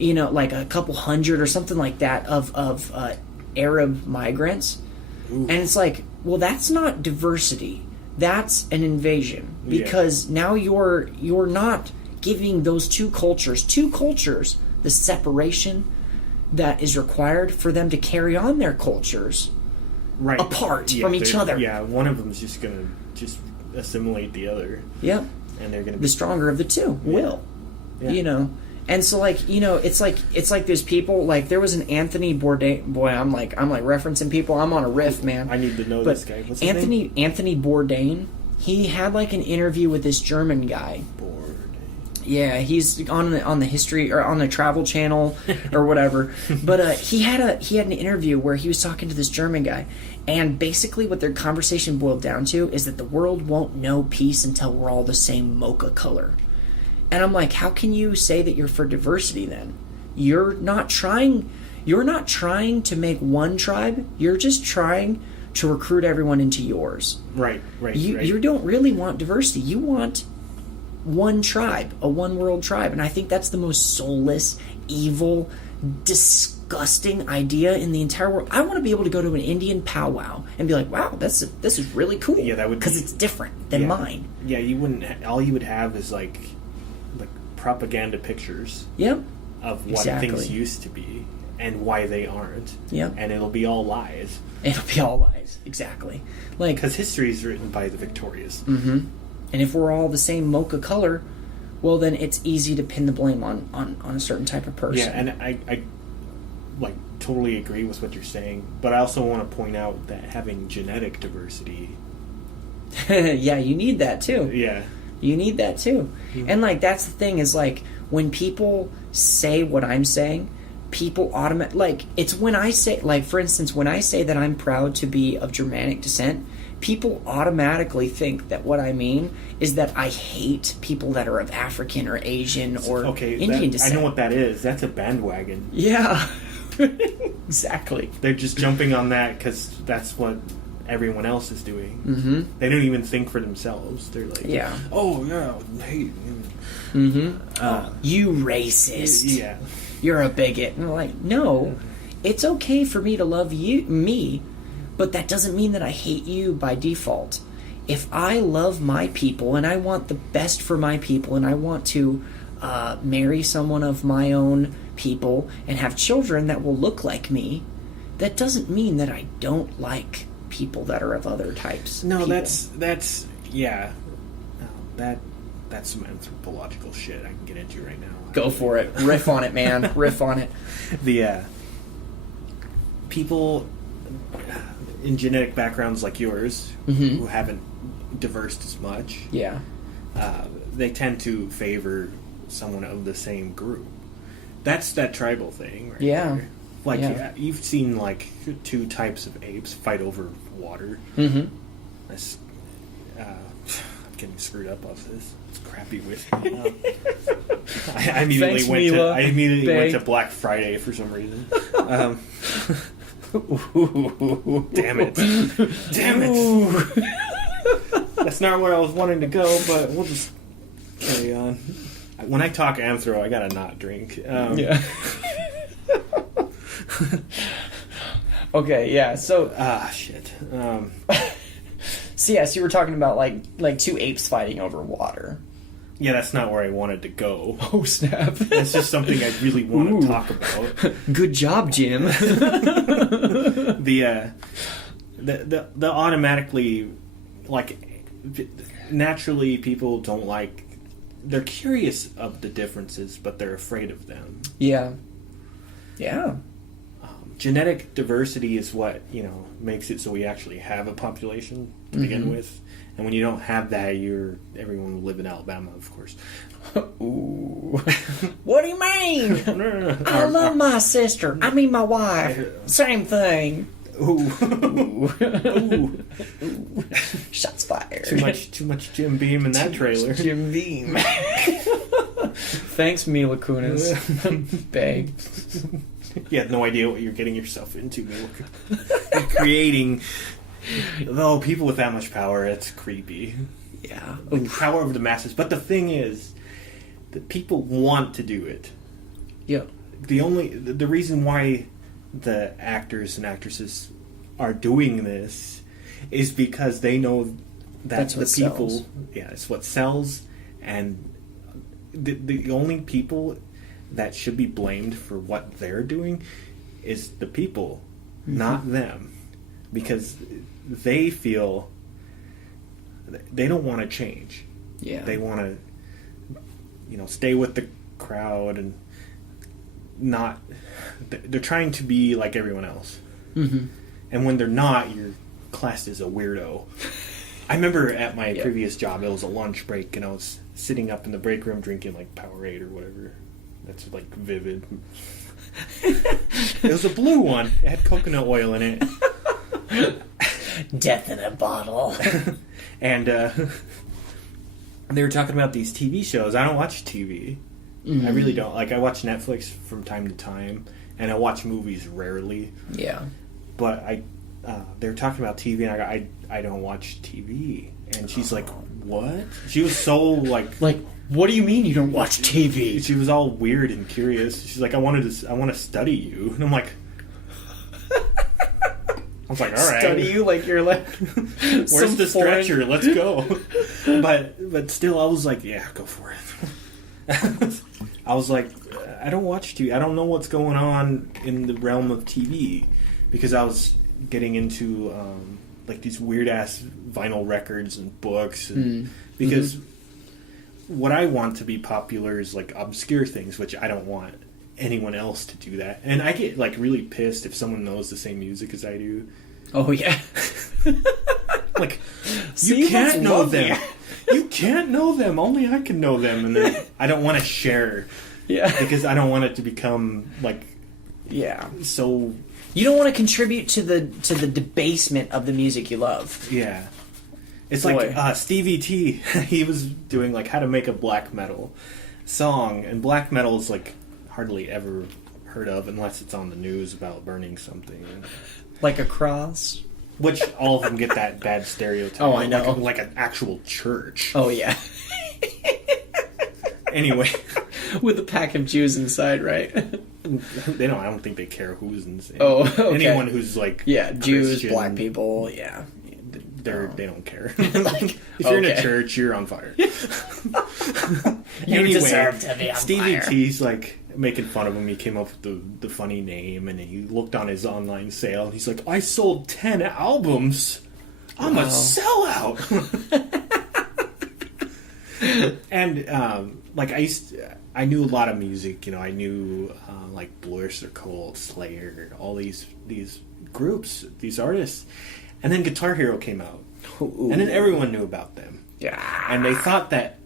like a couple hundred or something like that of Arab migrants. Ooh. And it's like, well, that's not diversity. That's an invasion, because now you're not giving those two cultures the separation that is required for them to carry on their cultures apart from each other. Yeah, one of them is just going to just assimilate the other. Yep. And they're going to be the stronger of the two will. Yeah. And so, like, it's like there's people, like, there was an Anthony Bourdain. Boy, I'm like referencing people. I'm on a riff, man. I need to know this guy. What's his name? Anthony Bourdain. He had like an interview with this German guy. Bourdain. Yeah, he's on the history or on the Travel Channel or whatever. But he had an interview where he was talking to this German guy, and basically what their conversation boiled down to is that the world won't know peace until we're all the same mocha color. And I'm like, how can you say that you're for diversity then? You're not trying to make one tribe. You're just trying to recruit everyone into yours. Right. You don't really want diversity. You want one tribe, a one world tribe. And I think that's the most soulless, evil, disgusting idea in the entire world. I want to be able to go to an Indian powwow and be like, wow, this is really cool. Yeah, that would because it's different than mine. Yeah, you wouldn't. All you would have is like propaganda pictures. Yep. Of what things used to be and why they aren't. Yep. And it'll be all lies. It'll be all lies. Exactly. Like, because history is written by the victorious. Mm-hmm. And if we're all the same mocha color, well, then it's easy to pin the blame on a certain type of person. Yeah, and I like totally agree with what you're saying, but I also want to point out that having genetic diversity. Yeah, you need that too. Yeah. You need that too. Mm-hmm. And like that's the thing is like when people say what I'm saying, people automatically like it's when I say like for instance when I say that I'm proud to be of Germanic descent, people automatically think that what I mean is that I hate people that are of African or Asian or Indian descent. I know what that is. That's a bandwagon. Yeah. Exactly. They're just jumping on that because that's what everyone else is doing. Mm-hmm. They don't even think for themselves. They're like, oh yeah, hate. Mm-hmm. You racist. Yeah. You're a bigot. And I'm like, no, it's okay for me to love me, but that doesn't mean that I hate you by default. If I love my people and I want the best for my people and I want to marry someone of my own people and have children that will look like me, that doesn't mean that I don't like people that are of other types. No, people. that's yeah. That's some anthropological shit I can get into right now. Go for it. Riff on it, man. Riff on it. The people in genetic backgrounds like yours who haven't diversed as much, they tend to favor someone of the same group. That's that tribal thing, right? Yeah. There. Like you've seen like two types of apes fight over water. Mm-hmm. That's, I'm getting screwed up off this. It's crappy whiskey. I immediately went to Black Friday for some reason. Damn it! That's not where I was wanting to go, but we'll just carry on. When I talk anthro, I gotta not drink. Yeah. Okay, yeah, so... shit. So, yeah, so you were talking about, like two apes fighting over water. Yeah, that's not where I wanted to go. Oh, snap. That's just something I really want to talk about. Good job, Jim. The automatically... Like, naturally, people don't like... They're curious of the differences, but they're afraid of them. Yeah. Yeah. Genetic diversity is what, makes it so we actually have a population to begin with. And when you don't have that, everyone will live in Alabama, of course. Ooh. What do you mean? I love my sister. I mean my wife. Same thing. Ooh. Ooh. Shots fired. Too much Jim Beam in that trailer. Jim Beam. Thanks, Mila Kunis. Babe. You had no idea what you're getting yourself into. You're creating... Though people with that much power, it's creepy. Yeah. Like power over the masses. But the thing is, that people want to do it. Yeah. The reason why the actors and actresses are doing this is because they know that the people... sells. Yeah, it's what sells. And the only people that should be blamed for what they're doing is the people, not them. Because they feel they don't want to change. Yeah. They want to, stay with the crowd and not... They're trying to be like everyone else. Mm-hmm. And when they're not, you're classed as a weirdo. I remember at my previous job, it was a lunch break, and I was sitting up in the break room drinking like Powerade or whatever. That's like vivid. It was a blue one. It had coconut oil in it. Death in a bottle. And they were talking about these TV shows. I don't watch TV. I really don't. Like, I watch Netflix from time to time, and I watch movies rarely. Yeah. But they were talking about TV, and I don't watch TV. And she's like, what? She was so, like, what do you mean you don't watch TV? she was all weird and curious. She's like, I want to study you. And I'm like... I was like, all right. Study you like you're like... Where's the stretcher? Let's go. But still, I was like, yeah, go for it. I was like, I don't watch TV. I don't know what's going on in the realm of TV. Because I was getting into, like, these weird-ass vinyl records and books. And, because what I want to be popular is, like, obscure things, which I don't want anyone else to do that. And I get, like, really pissed if someone knows the same music as I do. Oh, yeah. Like, you can't know them. You can't know them. Only I can know them. And then I don't want to share. Yeah. Because I don't want it to become, like... Yeah. So... You don't want to contribute to the debasement of the music you love. Yeah. It's like Stevie T. He was doing, like, how to make a black metal song. And black metal is, like, hardly ever heard of unless it's on the news about burning something. Like a cross? Which all of them get that bad stereotype. Oh, I know. Like an actual church. Oh, yeah. Anyway. With a pack of Jews inside, right? They don't. I don't think they care who's inside. Oh, okay. Anyone who's like Jews, Christian, black people, yeah. They don't care. Like, if you're in a church, you're on fire. You deserve to be on Stevie fire. T's like making fun of him. He came up with the funny name, and he looked on his online sale, and he's like, "I sold 10 albums. I'm a sellout." And like I knew a lot of music. You know, I knew like Blue Oyster Cult, Slayer, all these groups, these artists. And then Guitar Hero came out. Ooh. And then everyone knew about them. Yeah. And they thought that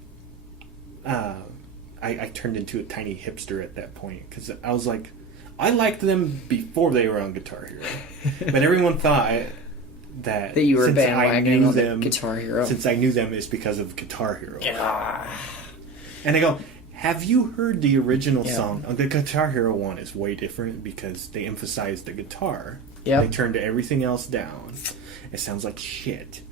I turned into a tiny hipster at that point. Because I was like, I liked them before they were on Guitar Hero. But everyone thought that you were bandwagoning on them, Guitar Hero. Since I knew them, it's because of Guitar Hero. Yeah. And they go, have you heard the original song? The Guitar Hero one is way different because they emphasize the guitar. Yep. They turned everything else down. It sounds like shit.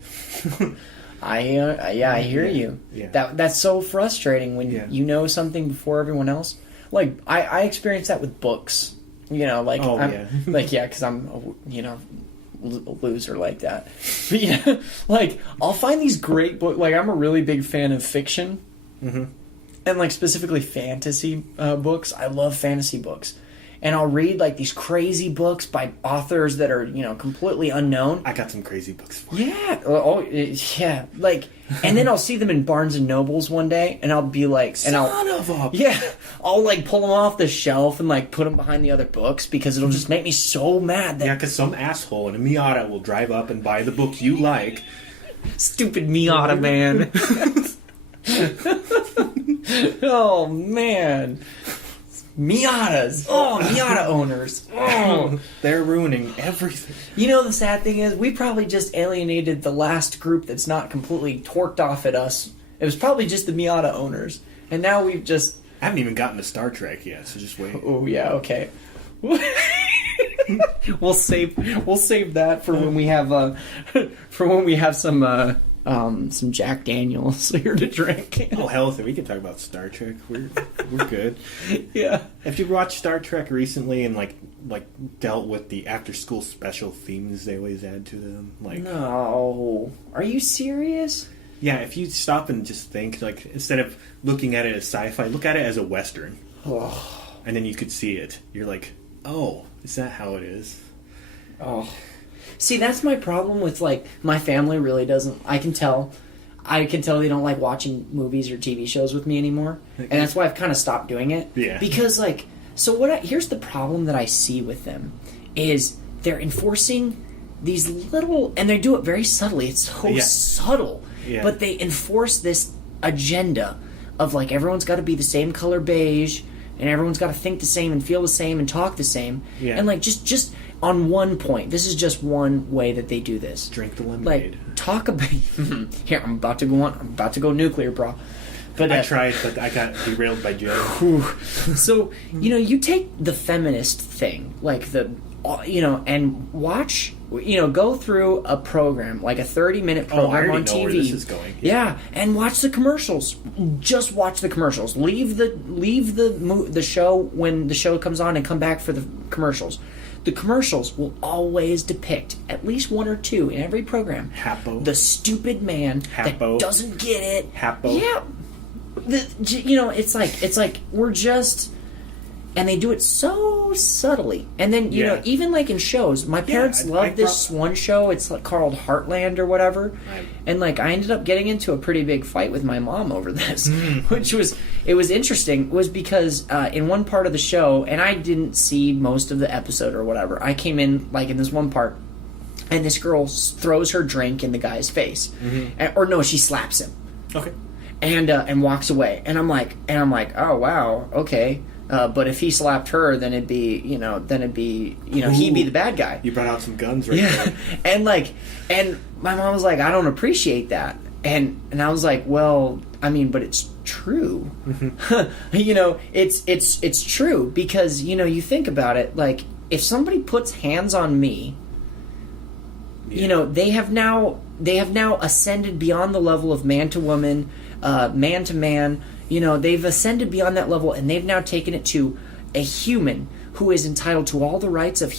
I hear you. Yeah. That's so frustrating when you know something before everyone else. Like I experience that with books. You know, like because I'm a loser like that. But yeah, like I'll find these great books. Like I'm a really big fan of fiction, and like specifically fantasy books. I love fantasy books. And I'll read like these crazy books by authors that are, completely unknown. I got some crazy books for you. Yeah. Oh, yeah. Like, and then I'll see them in Barnes and Nobles one day, and I'll be like, Son of a... Yeah. I'll like pull them off the shelf and like put them behind the other books because it'll just make me so mad. Yeah, because some asshole in a Miata will drive up and buy the book you like. Stupid Miata, man. Oh, man. Miatas. Oh, Miata owners. Oh. They're ruining everything. You know, the sad thing is, we probably just alienated the last group that's not completely torqued off at us. It was probably just the Miata owners. And now we've just... I haven't even gotten to Star Trek yet, so just wait. Oh, yeah, okay. We'll save that for when we have some Jack Daniels here to drink. Oh, hell with it. We can talk about Star Trek. We're good. Yeah. Have you watched Star Trek recently and like dealt with the after school special themes they always add to them? Like, no. Are you serious? Yeah, if you stop and just think, like, instead of looking at it as sci-fi, look at it as a Western. Oh. And then you could see it. You're like, oh, is that how it is? Oh. See, that's my problem with, like, my family really doesn't... I can tell they don't like watching movies or TV shows with me anymore. And that's why I've kind of stopped doing it. Yeah. Because, like... So here's the problem that I see with them, is they're enforcing these little, and they do it very subtly. It's so subtle, but they enforce this agenda of like everyone's got to be the same color beige, and everyone's got to think the same and feel the same and talk the same, and like just on one point. This is just one way that they do this. Drink the lemonade. Like talk about here. I'm about to go nuclear, bro. But I tried, but I got derailed by Joe. So, you take the feminist thing, like and watch, go through a program, like a 30-minute program on TV. Know where this is going. Yeah, and watch the commercials. Just watch the commercials. Leave the show when the show comes on and come back for the commercials. The commercials will always depict at least one or two in every program. Happo. The stupid man that doesn't get it. Happo. Yeah. It's like we're just, and they do it so subtly. And then even like in shows, my parents love this one show. It's like called Heartland or whatever. Right. And like I ended up getting into a pretty big fight with my mom over this, which was interesting. Was because in one part of the show, and I didn't see most of the episode or whatever. I came in like in this one part, and this girl throws her drink in the guy's face, or no, she slaps him. Okay. And walks away, and I'm like, oh wow, okay. But if he slapped her, then it'd be, he'd be the bad guy. You brought out some guns right there. and my mom was like, I don't appreciate that, and I was like, well, I mean, but it's true. It's true because you think about it, like if somebody puts hands on me, they have now ascended beyond the level of man to woman. Man to man, they've ascended beyond that level, and they've now taken it to a human who is entitled to all the rights of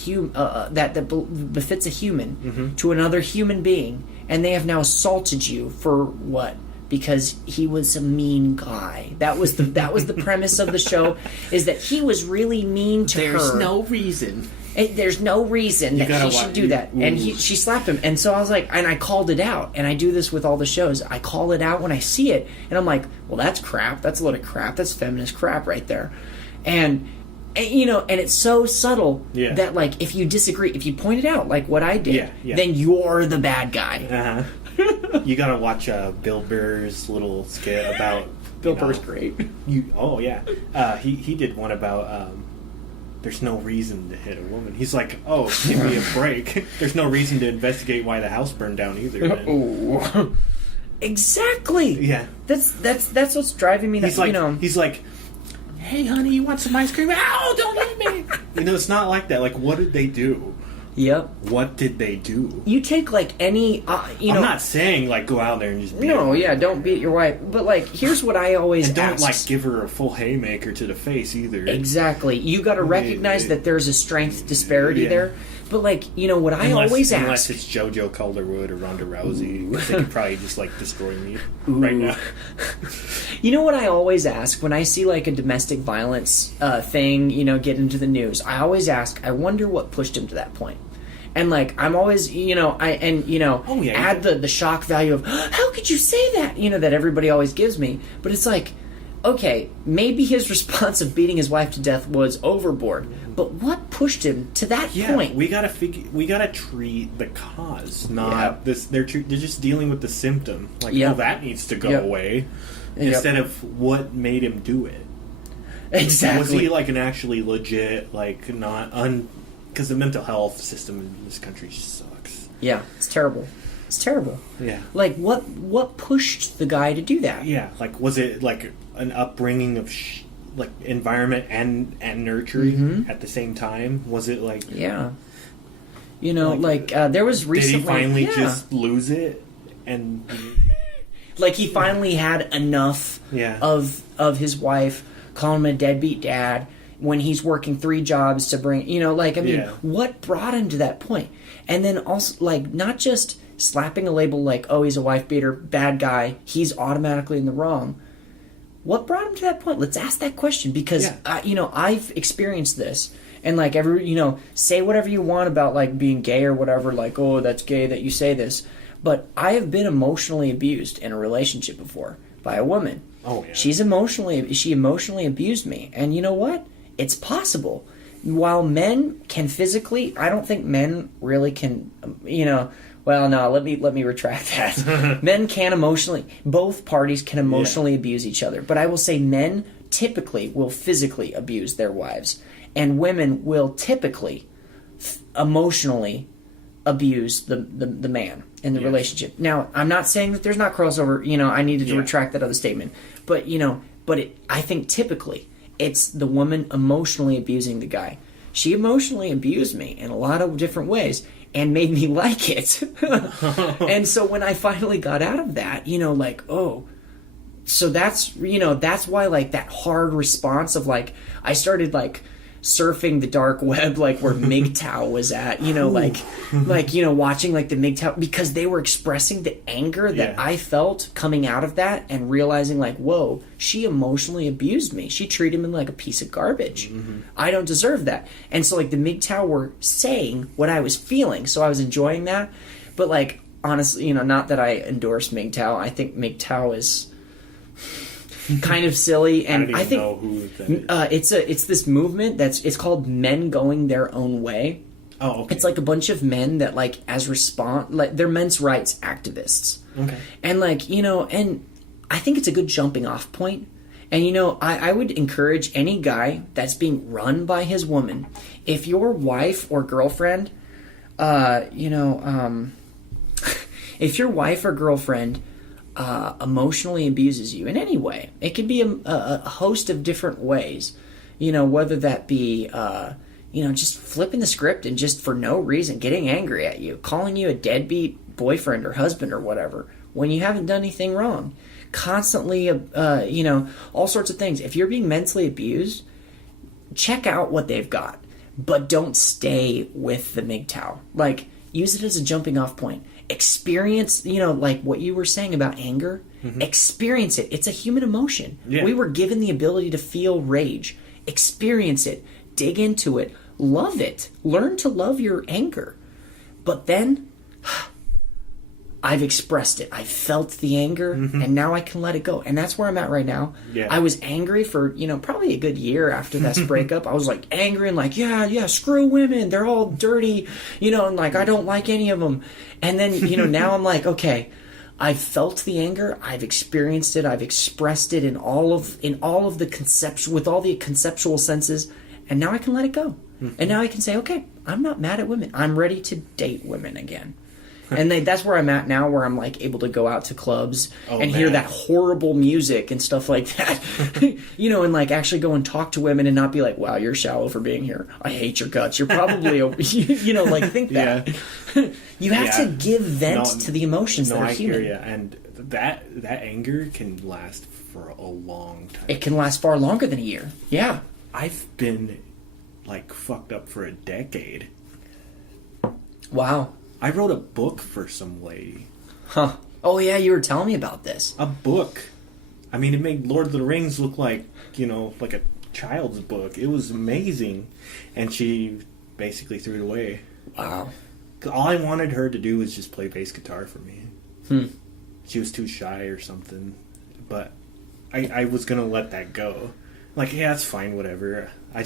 that befits a human to another human being, and they have now assaulted you for what? Because he was a mean guy. That was the premise of the show, is that he was really mean to her. There's no reason. There's no reason that she should do that. And she slapped him. And so I was like, and I called it out. And I do this with all the shows. I call it out when I see it. And I'm like, well, that's crap. That's a load of crap. That's feminist crap right there. And it's so subtle that, like, if you disagree, if you point it out, like what I did, then you're the bad guy. You gotta watch Bill Burr's little skit about... Bill Burr's great. He did one about... there's no reason to hit a woman. He's like, oh, give me a break. There's no reason to investigate why the house burned down either. Oh, exactly. Yeah, that's what's driving me. He's like, hey, honey, you want some ice cream? Ow! Don't hit me. It's not like that. Like, what did they do? Yep. What did they do? You take like any, I'm not saying like go out there and just beat her. Don't beat your wife. But like, here's what I always don't ask. Like give her a full haymaker to the face either. Exactly. You got to recognize that there's a strength disparity there. But like, what I always ask, unless it's JoJo Calderwood or Ronda Rousey, they could probably just like destroy me right now. What I always ask when I see like a domestic violence thing, get into the news, I always ask, I wonder what pushed him to that point. And like I'm always, add the shock value of how could you say that, that everybody always gives me. But it's like, okay, maybe his response of beating his wife to death was overboard. But what pushed him to that point? We gotta treat the cause, not this. They're just dealing with the symptom. Like, that needs to go away, instead of what made him do it. Exactly. Was he like an actually legit, like not because the mental health system in this country just sucks. Yeah, it's terrible. It's terrible. Yeah. Like, what pushed the guy to do that? Yeah, like, was it like an upbringing of like environment and nurturing at the same time? Was it like... Yeah. There was recently... Did he finally just lose it? And... like, he finally had enough of his wife calling him a deadbeat dad when he's working 3 jobs to bring... what brought him to that point? And then also, like, not just slapping a label like, oh, he's a wife beater, bad guy, he's automatically in the wrong. What brought him to that point? Let's ask that question, because I've experienced this, and like say whatever you want about like being gay or whatever, like, oh, that's gay that you say this, but I have been emotionally abused in a relationship before by a woman. Oh yeah. She emotionally abused me, and you know what? It's possible while men can physically, I don't think men really can, well, no, let me retract that. Men can emotionally, both parties can emotionally abuse each other. But I will say men typically will physically abuse their wives. And women will typically emotionally abuse the man in the relationship. Now, I'm not saying that there's not crossover. I needed to retract that other statement. But, I think typically it's the woman emotionally abusing the guy. She emotionally abused me in a lot of different ways and made me like it. And so when I finally got out of that, so that's why that hard response of I started surfing the dark web, where MGTOW was at, watching the MGTOW, because they were expressing the anger that I felt coming out of that, and realizing whoa, she emotionally abused me. She treated me like a piece of garbage. I don't deserve that. And so the MGTOW were saying what I was feeling, so I was enjoying that. But honestly, not that I endorse MGTOW. I think MGTOW is kind of silly, and I think know who that is. It's this movement it's called Men Going Their Own Way. Oh, okay. It's a bunch of men that they're men's rights activists. Okay. And and I think it's a good jumping off point. And I would encourage any guy that's being run by his woman, if your wife or girlfriend, if your wife or girlfriend emotionally abuses you in any way. It could be a host of different ways, whether that be, just flipping the script and just for no reason getting angry at you, calling you a deadbeat boyfriend or husband or whatever, when you haven't done anything wrong. Constantly, all sorts of things. If you're being mentally abused, check out what they've got, but don't stay with the MGTOW. Use it as a jumping off point. Experience, what you were saying about anger. Experience it. It's a human emotion. Yeah. We were given the ability to feel rage. Experience it. Dig into it. Love it. Learn to love your anger. But then, I've expressed it. I felt the anger, and now I can let it go. And that's where I'm at right now. Yeah. I was angry for, probably a good year after this breakup. I was angry and yeah, screw women. They're all dirty, and I don't like any of them. And then, now I'm okay, I've felt the anger. I've experienced it. I've expressed it in all of the conceptual, with all the conceptual senses. And now I can let it go. And now I can say, okay, I'm not mad at women. I'm ready to date women again. And that's where I'm at now, where I'm able to go out to clubs and hear that horrible music and stuff like that, and actually go and talk to women and not be wow, you're shallow for being here. I hate your guts. You're probably, think that. Yeah. You have to give vent to the emotions that are human. I hear you. And that anger can last for a long time. It can last far longer than a year. Yeah. I've been fucked up for a decade. Wow. I wrote a book for some lady. Huh. Oh, yeah, you were telling me about this. A book. I mean, it made Lord of the Rings look like a child's book. It was amazing. And she basically threw it away. Wow. All I wanted her to do was just play bass guitar for me. She was too shy or something. But I was going to let that go. Yeah, it's fine, whatever. I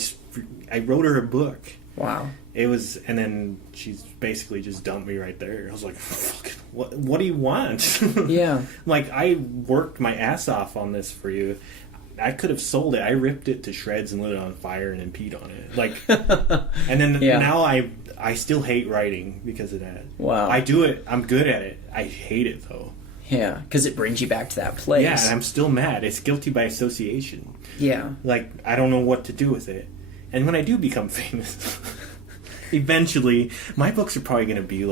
wrote her a book. Wow. It was, and then she's basically just dumped me right there. I was like, fuck, what do you want? Yeah. I worked my ass off on this for you. I could have sold it. I ripped it to shreds and lit it on fire and then peed on it. And then now I still hate writing because of that. Wow. I do it. I'm good at it. I hate it, though. Yeah, because it brings you back to that place. Yeah, and I'm still mad. It's guilty by association. Yeah. I don't know what to do with it. And when I do become famous, eventually, my books are probably going to be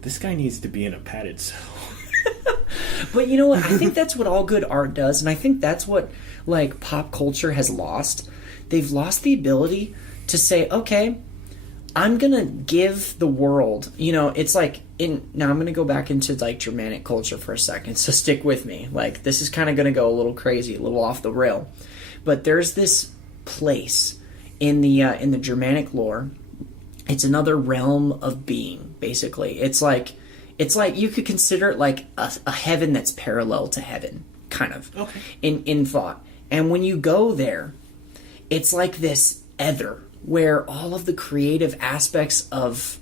this guy needs to be in a padded cell. But you know what? I think that's what all good art does, and I think that's what pop culture has lost. They've lost the ability to say, okay, I'm gonna give the world, it's now I'm gonna go back into Germanic culture for a second, so stick with me. This is kind of gonna go a little crazy, a little off the rail, but there's this place in the Germanic lore. It's another realm of being, basically. It's like you could consider it a heaven that's parallel to heaven, kind of, in thought. And when you go there, it's like this ether, where all of the creative aspects of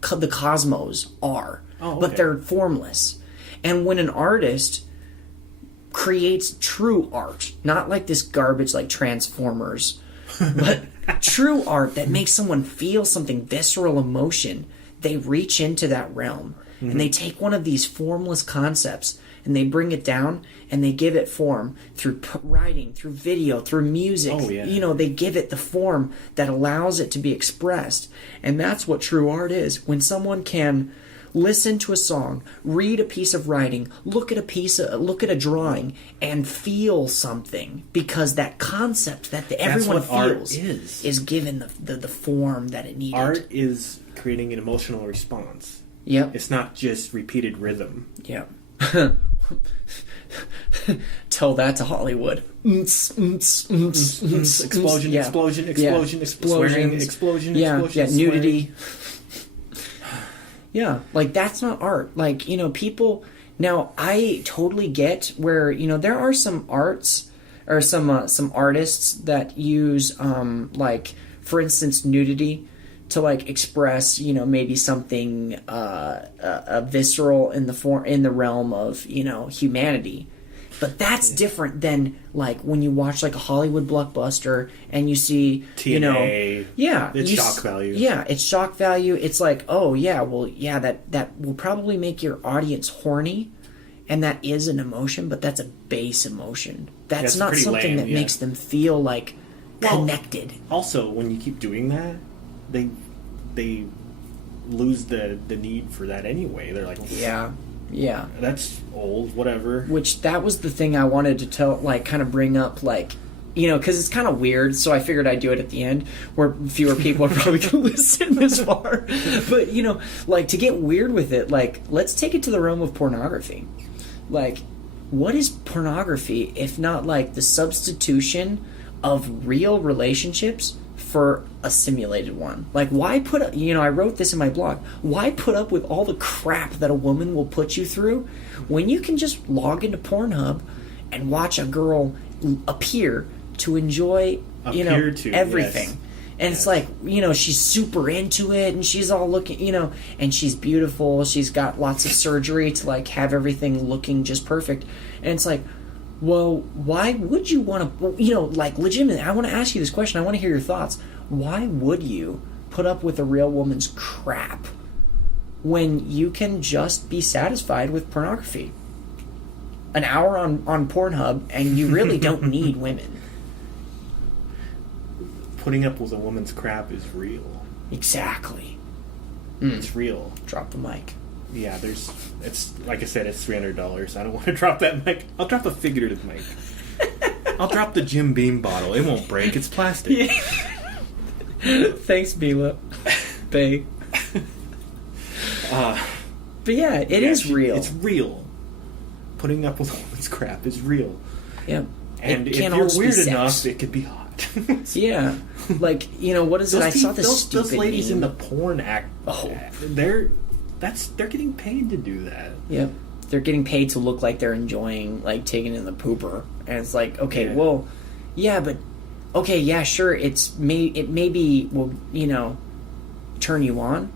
the cosmos are, but they're formless. And when an artist creates true art, not like this garbage like Transformers, but true art that makes someone feel something, visceral emotion, they reach into that realm. And they take one of these formless concepts and they bring it down and they give it form through writing, through video, through music. You know, they give it the form that allows it to be expressed. And that's what true art is. When someone can listen to a song, read a piece of writing, look at a drawing, and feel something, because that concept that everyone feels is given the form that it needed. Art is creating an emotional response. Yep. It's not just repeated rhythm. Yep. Tell that to Hollywood. Explosion, explosion, swearing, explosion, nudity. Yeah, like that's not art. Like, you know, people... Now, I totally get where, you know, there are some arts or some artists that use, like, for instance, nudity to, like, express, you know, maybe something visceral in the realm of, you know, humanity. But that's different than, like, when you watch, like, a Hollywood blockbuster and you see, TNA, you know... Yeah. It's shock value. Yeah, it's shock value. It's like, oh, yeah, well, yeah, that will probably make your audience horny, and that is an emotion, but that's a base emotion. That's not something that makes them feel, like, connected. Also, when you keep doing that, they lose the need for that anyway. They're like... Yeah. That's old, whatever. Which, that was the thing I wanted to tell, like, kind of bring up, like, you know, because it's kind of weird, so I figured I'd do it at the end, where fewer people are probably going to listen this far. But, you know, like, to get weird with it, like, let's take it to the realm of pornography. Like, what is pornography if not, like, the substitution of real relationships for a simulated one? Like, why put up, you know, I wrote this in my blog, why put up with all the crap that a woman will put you through when you can just log into Pornhub and watch a girl appear to enjoy, you know, everything. Yes. And it's like, you know, she's super into it and she's all looking, you know, and she's beautiful, she's got lots of surgery to, like, have everything looking just perfect. And it's like, well, why would you want to, you know, like, legitimately, I want to ask you this question. I want to hear your thoughts. Why would you put up with a real woman's crap when you can just be satisfied with pornography? An hour on Pornhub, and you really don't need women. Putting up with a woman's crap is real. Exactly. It's real. Drop the mic. Yeah, it's like I said, it's $300. I don't want to drop that mic. I'll drop a figurative mic. I'll drop the Jim Beam bottle. It won't break. It's plastic. Yeah. Thanks, Bila. Bay. But yeah, it is real. It's real. Putting up with a woman's crap is real. Yeah. And if you're weird enough, it could be hot. Yeah. Like, you know, what is it? I saw this stupid those ladies meme. in the porn act. Oh. They're getting paid to do that. Yep. They're getting paid to look like they're enjoying, like, taking in the pooper. And it's like, okay, well, yeah, but, okay, yeah, sure, it maybe will, you know, turn you on,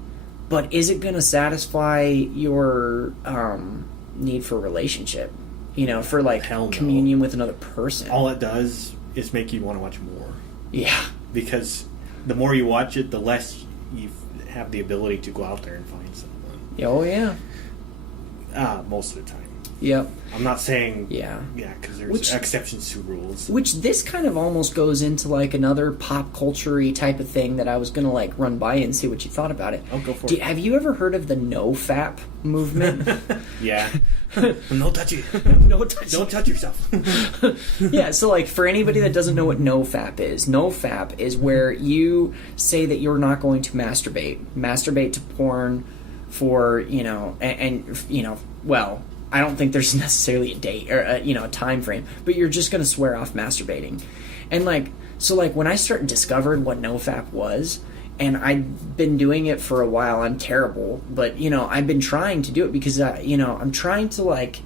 but is it going to satisfy your need for a relationship? You know, for, like, communion with another person? All it does is make you want to watch more. Yeah. Because the more you watch it, the less you have the ability to go out there and find someone. Oh, yeah. Most of the time. Yep. I'm not saying... Yeah. Yeah, because there's exceptions to rules. Which this kind of almost goes into, like, another pop culture-y type of thing that I was going to, like, run by and see what you thought about it. I'll go for it. Have you ever heard of the NoFap movement? Yeah. No touchy. No touchy. Don't touch yourself. Yeah, so, like, for anybody that doesn't know what NoFap is where you say that you're not going to masturbate to porn for, you know, and you know, well, I don't think there's necessarily a date or a time frame, but you're just going to swear off masturbating. And, like, so, like, when I discovered what NoFap was, and I'd been doing it for a while, I'm terrible, but, you know, I've been trying to do it because, you know, I'm trying to, like,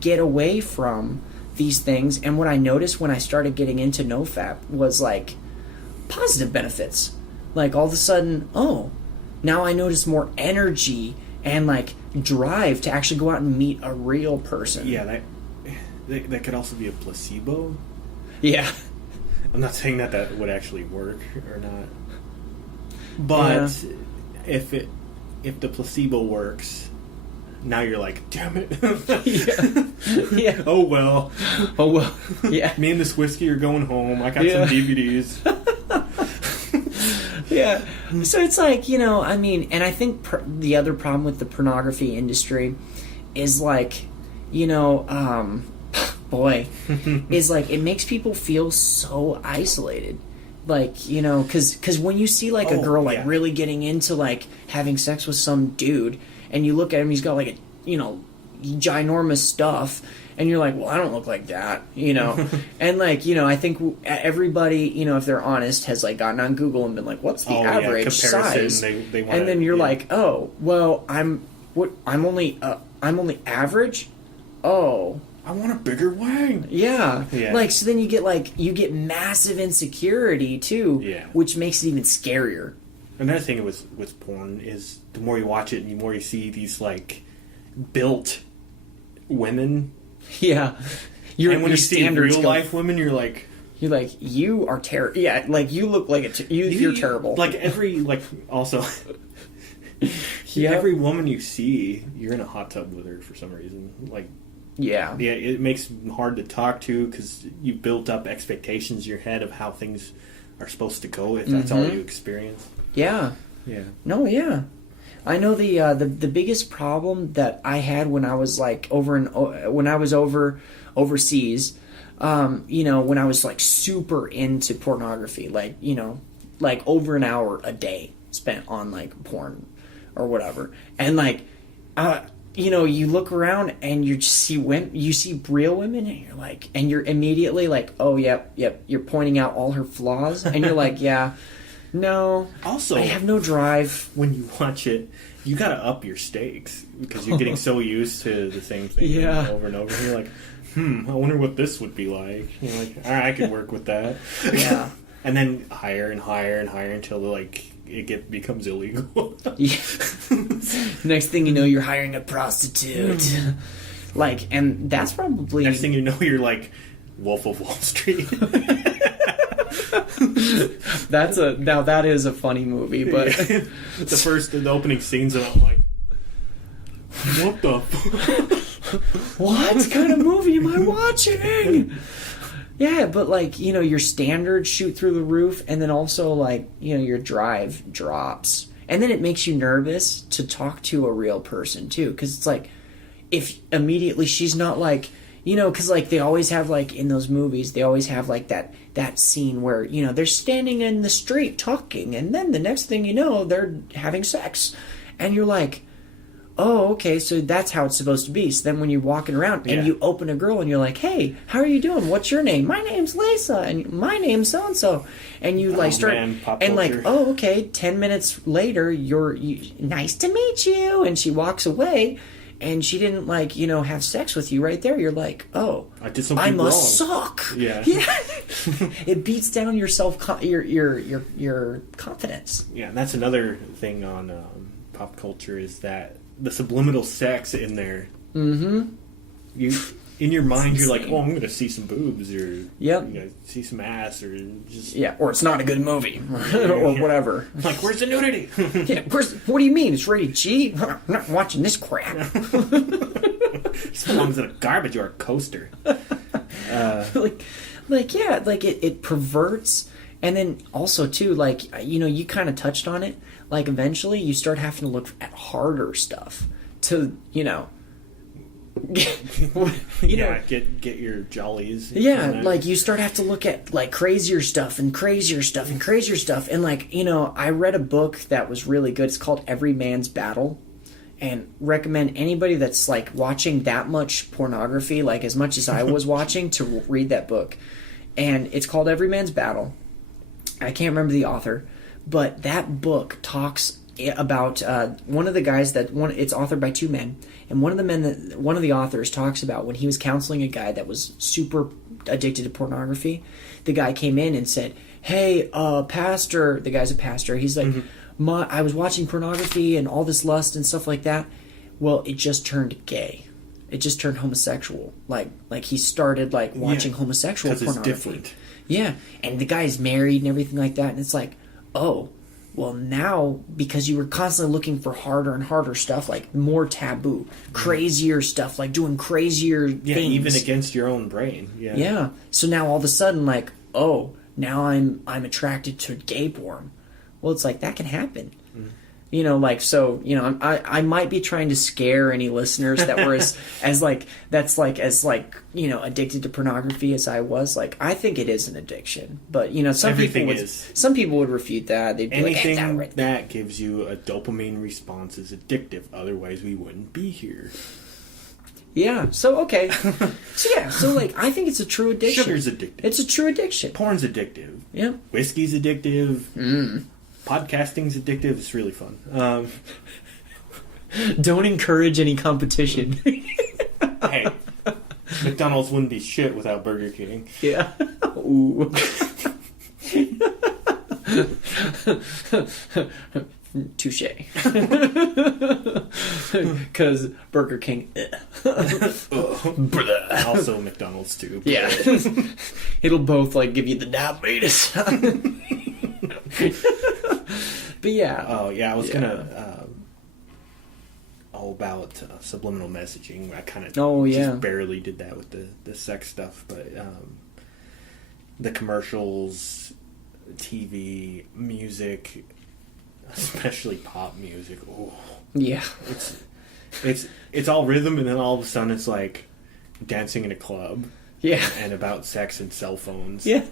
get away from these things. And what I noticed when I started getting into NoFap was, like, positive benefits. Like, all of a sudden, oh, now I notice more energy and, like, drive to actually go out and meet a real person. Yeah, that could also be a placebo. Yeah. I'm not saying that would actually work or not. But if the placebo works, now you're like, damn it. Yeah. Oh well. Yeah. Me and this whiskey are going home. I got some DVDs. Yeah. So it's like, you know, I mean, and I think the other problem with the pornography industry is like, you know, is like it makes people feel so isolated. Like, you know, because when you see like a girl like really getting into like having sex with some dude, and you look at him, he's got like a, you know, ginormous stuff, and you're like, well, I don't look like that, you know. And like, you know, I think everybody, you know, if they're honest, has like gotten on Google and been like, what's the average size? They and then you're like, oh, well, I'm only average. Oh, I want a bigger wang. Yeah. Like, so then you get massive insecurity too. Yeah. Which makes it even scarier. Another thing with porn is the more you watch it and the more you see these like built women. Yeah. And when you see real life women, you're like, you are terrible. Yeah, like you look like you're terrible. Like every every woman you see, you're in a hot tub with her for some reason. Like, yeah, it makes it hard to talk to because you built up expectations in your head of how things are supposed to go if that's all you experience. Yeah. Yeah. No, yeah. I know the biggest problem that I had when I was like overseas, you know, when I was like super into pornography, like, you know, like over an hour a day spent on like porn or whatever, and like, you know, you look around and you just see you see real women, and you're like, and you're immediately like, oh, yep, you're pointing out all her flaws, and you're like, yeah. No. Also, I have no drive. When you watch it, you gotta up your stakes because you're getting so used to the same thing over and over. And you're like, I wonder what this would be like. You're like, all right, I could work with that. Yeah. And then higher and higher and higher until like it becomes illegal. Yeah. Next thing you know, you're hiring a prostitute. Like, and that's probably next thing you know, you're like Wolf of Wall Street. Now that is a funny movie, but the opening scenes, and I'm like, what the fuck? What kind of movie am I watching? Yeah, but like, you know, your standards shoot through the roof, and then also like, you know, your drive drops, and then it makes you nervous to talk to a real person too, because it's like, if immediately she's not like, you know, because like they always have like in those movies, they always have like that scene where, you know, they're standing in the street talking, and then the next thing you know, they're having sex, and you're like, oh, okay, so that's how it's supposed to be. So then when you're walking around and you open a girl and you're like, hey, how are you doing? What's your name? My name's Lisa, and my name's so and so, and you like start and like, oh, okay, 10 minutes later, you nice to meet you, and she walks away. And she didn't, like, you know, have sex with you right there. You're like, oh, I did something I wrong. must suck. Yeah. It beats down your your confidence. Yeah, and that's another thing on pop culture is that the subliminal sex in there. Mm-hmm. In your mind, you're like, oh, I'm going to see some boobs, or I'm going to see some ass, or just or it's not a good movie, or whatever. Like, where's the nudity? What do you mean? It's rated G? I'm not watching this crap. This belongs in a garbage or a coaster. It perverts, and then also too, like, you know, you kind of touched on it. Like, eventually, you start having to look at harder stuff to, you know. Get your jollies. Like you have to look at like crazier stuff and crazier stuff and crazier stuff, and like, you know, I read a book that was really good. It's called Every Man's Battle, and recommend anybody that's like watching that much pornography, like as much as I was watching, to read that book. And it's called Every Man's Battle. I can't remember the author, but that book talks about one of the guys it's authored by two men, and one of the authors talks about when he was counseling a guy that was super addicted to pornography. The guy came in and said, hey, pastor, the guy's a pastor, he's like, I was watching pornography and all this lust and stuff like that. Well, it just turned gay. It just turned homosexual. Like he started like watching homosexual pornography. It's different. Yeah, and the guy's married and everything like that, and it's like, oh, well now, because you were constantly looking for harder and harder stuff, like more taboo, crazier stuff, like doing crazier things. Even against your own brain. Yeah. Yeah. So now all of a sudden, like, oh, now I'm attracted to gay porn. Well, it's like, that can happen. You know, like, so, you know, I might be trying to scare any listeners that were as you know, addicted to pornography as I was. Like, I think it is an addiction. But, you know, some people would refute that. They'd be anything like, right that gives you a dopamine response is addictive. Otherwise, we wouldn't be here. Yeah, so, okay. So, like, I think it's a true addiction. Sugar's addictive. It's a true addiction. Porn's addictive. Yeah. Whiskey's addictive. Podcasting's addictive. It's really fun. Don't encourage any competition. Hey, McDonald's wouldn't be shit without Burger King. Yeah. Ooh. Touche. Because Burger King. Also McDonald's too. Yeah. It'll both like give you the diabetes. But yeah. Oh yeah, I was gonna about subliminal messaging. I kind of just barely did that with the sex stuff, but the commercials, TV, music, especially pop music. Oh yeah, it's all rhythm, and then all of a sudden it's like dancing in a club. Yeah, and about sex and cell phones. Yeah.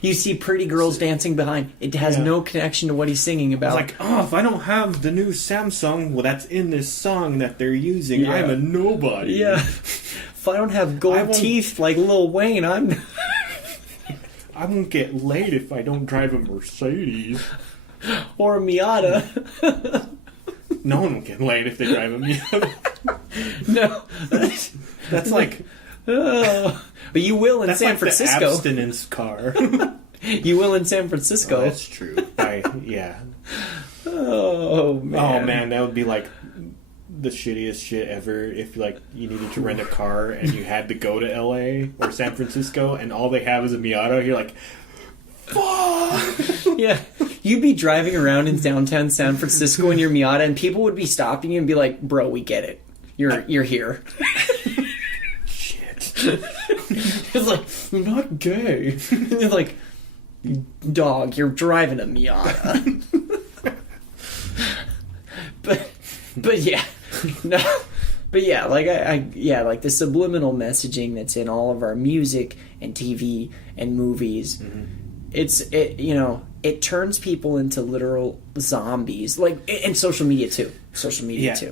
You see pretty girls dancing behind. It has no connection to what he's singing about. It's like, oh, if I don't have the new Samsung, well, that's in this song that they're using. Yeah. I'm a nobody. Yeah. If I don't have gold teeth like Lil Wayne, I won't get laid if I don't drive a Mercedes. Or a Miata. No one will get laid if they drive a Miata. No. That's like... But you will in San Francisco. That's like the abstinence car. You will in San Francisco. Oh, that's true. Yeah. Oh, man. Oh, man, that would be like the shittiest shit ever if like you needed to rent a car and you had to go to LA or San Francisco and all they have is a Miata. You're like, fuck! Yeah. You'd be driving around in downtown San Francisco in your Miata and people would be stopping you and be like, bro, we get it. You're here. It's like, you're not gay. You're like, dog, you're driving a Miata. but yeah, no, but yeah, like like the subliminal messaging that's in all of our music and TV and movies. It turns people into literal zombies. Like, and social media too.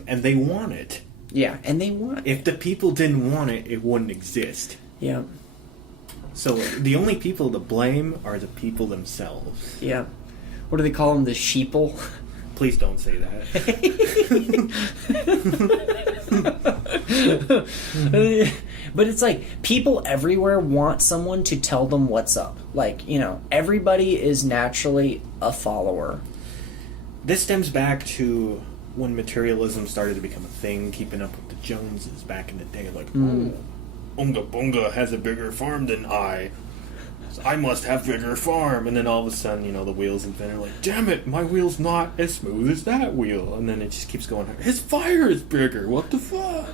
And they want it. Yeah, and they want it. If the people didn't want it, it wouldn't exist. Yeah. So the only people to blame are the people themselves. Yeah. What do they call them? The sheeple? Please don't say that. But it's like, people everywhere want someone to tell them what's up. Like, you know, everybody is naturally a follower. This stems back to when materialism started to become a thing, keeping up with the Joneses back in the day. Like, oh, Unga Bunga has a bigger farm than I. So I must have bigger farm. And then all of a sudden, you know, the wheels inventor like, damn it, my wheel's not as smooth as that wheel. And then it just keeps going, his fire is bigger, what the fuck?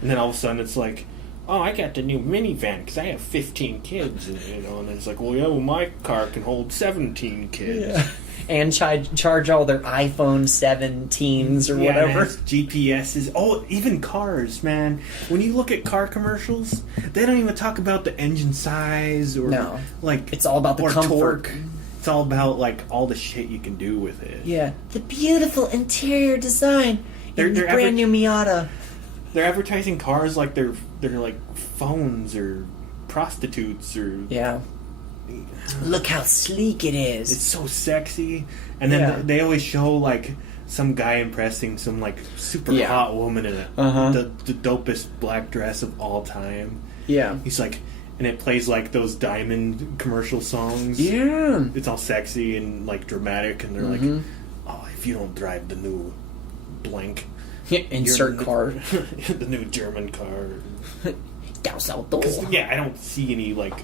And then all of a sudden it's like, oh, I got the new minivan because I have 15 kids. And, you know, and then it's like, well, my car can hold 17 kids. Yeah. And charge all their iPhone 17s or whatever. GPSs. Oh, even cars, man. When you look at car commercials, they don't even talk about the engine size or like it's all about the comfort. Torque. It's all about like all the shit you can do with it. Yeah, the beautiful interior design. They're brand new Miata. They're advertising cars like they're like phones or prostitutes or Look how sleek it is. It's so sexy. And then they always show like some guy impressing some like super hot woman in the dopest black dress of all time. Yeah. He's like, and it plays like those Diamond commercial songs. Yeah. It's all sexy and like dramatic, and they're like, "Oh, if you don't drive the new blank, Insert car. the new German car." Down Yeah, I don't see any like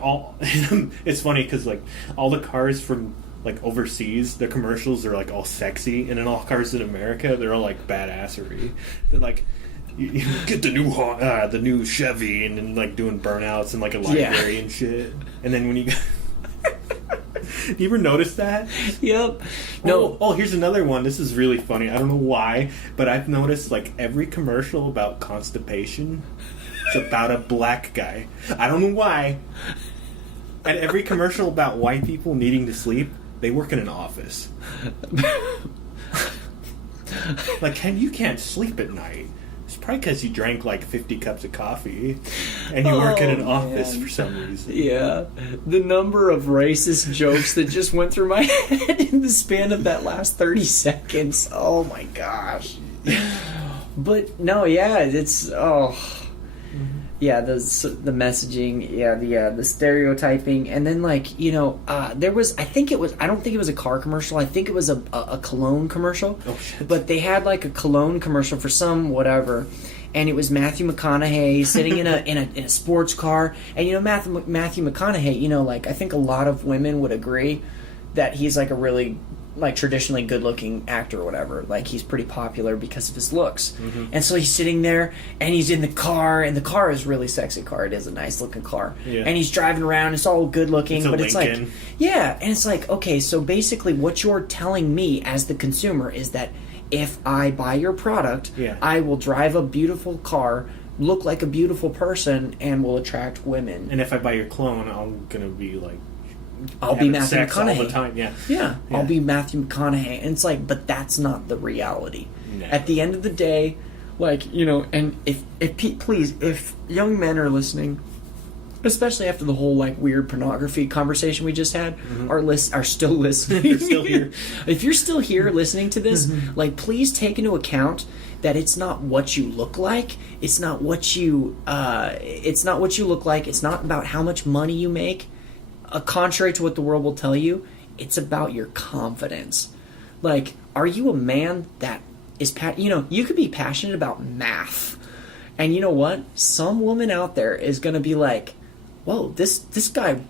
all. It's funny because like all the cars from like overseas, the commercials are like all sexy, and then all cars in America, they're all like badassery. They're like, you get the new Chevy, and then like doing burnouts in like a library and shit. And then when you do you ever notice that? Yep. No. Oh, here's another one. This is really funny. I don't know why, but I've noticed like every commercial about constipation, it's about a black guy. I don't know why. And every commercial about white people needing to sleep, they work in an office. Like, you can't sleep at night. It's probably because you drank like 50 cups of coffee and you work in an office for some reason. Yeah. The number of racist jokes that just went through my head in the span of that last 30 seconds. Oh my gosh. But no, yeah, it's yeah, the messaging, the stereotyping, and then like there was, I don't think it was a car commercial. I think it was a cologne commercial. Oh shit! But they had like a cologne commercial for some whatever, and it was Matthew McConaughey sitting in a sports car, and Matthew McConaughey, like I think a lot of women would agree that he's like a really like traditionally good-looking actor or whatever. Like he's pretty popular because of his looks. And so he's sitting there and he's in the car, and the car is a really sexy car. It is a nice looking car. Yeah. And he's driving around, it's all good looking, but it's Lincoln. like, yeah, and it's like, okay, so basically what you're telling me as the consumer is that if I buy your product, I will drive a beautiful car, look like a beautiful person, and will attract women. And if I buy your clone, I'm gonna be like, I'll be Matthew McConaughey all the time. Yeah, I'll be Matthew McConaughey. And it's like, but that's not the reality. No. At the end of the day, like, and if young men are listening, especially after the whole like weird pornography conversation we just had, are still listening. You're still here. If you're still here listening to this, like, please take into account that it's not what you look like. It's not what you look like. It's not about how much money you make. Contrary to what the world will tell you, it's about your confidence. Like, are you a man that is you could be passionate about math, and you know what? Some woman out there is going to be like, whoa, this guy,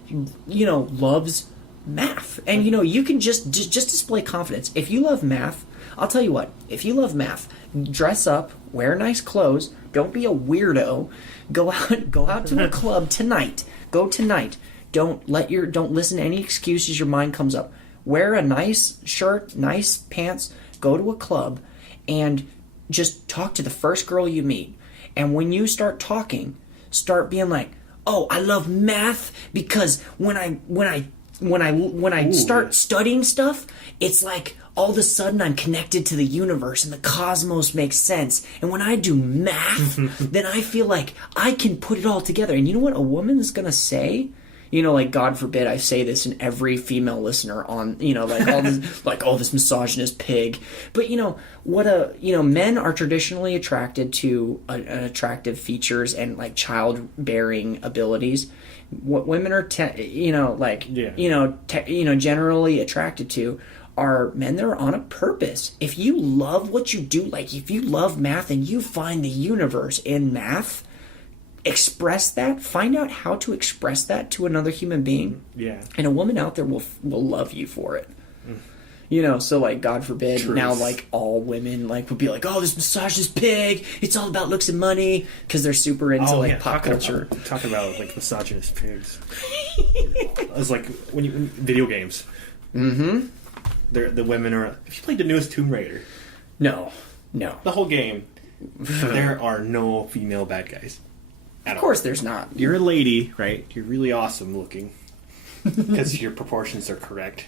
loves math. And you can just display confidence. If you love math, I'll tell you what, if you love math, dress up, wear nice clothes, don't be a weirdo, go out to a club tonight. Go tonight. Don't listen to any excuses your mind comes up. Wear a nice shirt, nice pants, go to a club, and just talk to the first girl you meet. And when you start talking, start being like, "Oh, I love math because when I start studying stuff, it's like all of a sudden I'm connected to the universe and the cosmos makes sense. And when I do math, then I feel like I can put it all together." And you know what a woman is gonna say? Like, God forbid I say this and every female listener on, like all this, like, oh, this misogynist pig. But, men are traditionally attracted to attractive features and, like, childbearing abilities. What women are, generally attracted to are men that are on a purpose. If you love what you do, like, if you love math and you find the universe in math, express that. Find out how to express that to another human being. Yeah. And a woman out there will love you for it. So like, God forbid, Truth. now like all women like would be like, oh, this misogynist pig, it's all about looks and money, because they're super into pop culture. Talk about like misogynist pigs. It's like when video games. The women are. If you played the newest Tomb Raider, no, the whole game, there are no female bad guys. Of course there's not. You're a lady, right? You're really awesome looking because your proportions are correct.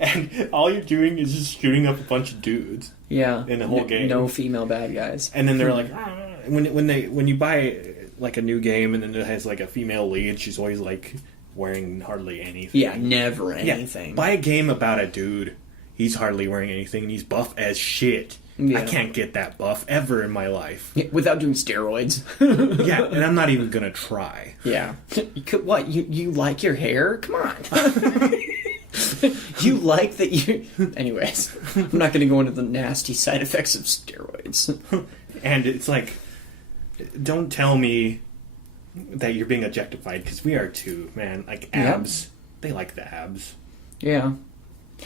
And all you're doing is just shooting up a bunch of dudes. Yeah. In the whole game. No female bad guys. And then they're like, when you buy like a new game and then it has like a female lead, she's always like wearing hardly anything. Yeah, never anything. Yeah. Buy a game about a dude. He's hardly wearing anything and he's buff as shit. Yeah. I can't get that buff ever in my life. Yeah, without doing steroids. Yeah, and I'm not even gonna try. Yeah. You could, what? You like your hair? Come on. You like that you... Anyways, I'm not going to go into the nasty side effects of steroids. And it's like, don't tell me that you're being objectified, because we are too, man. Like, abs. They like the abs. Yeah.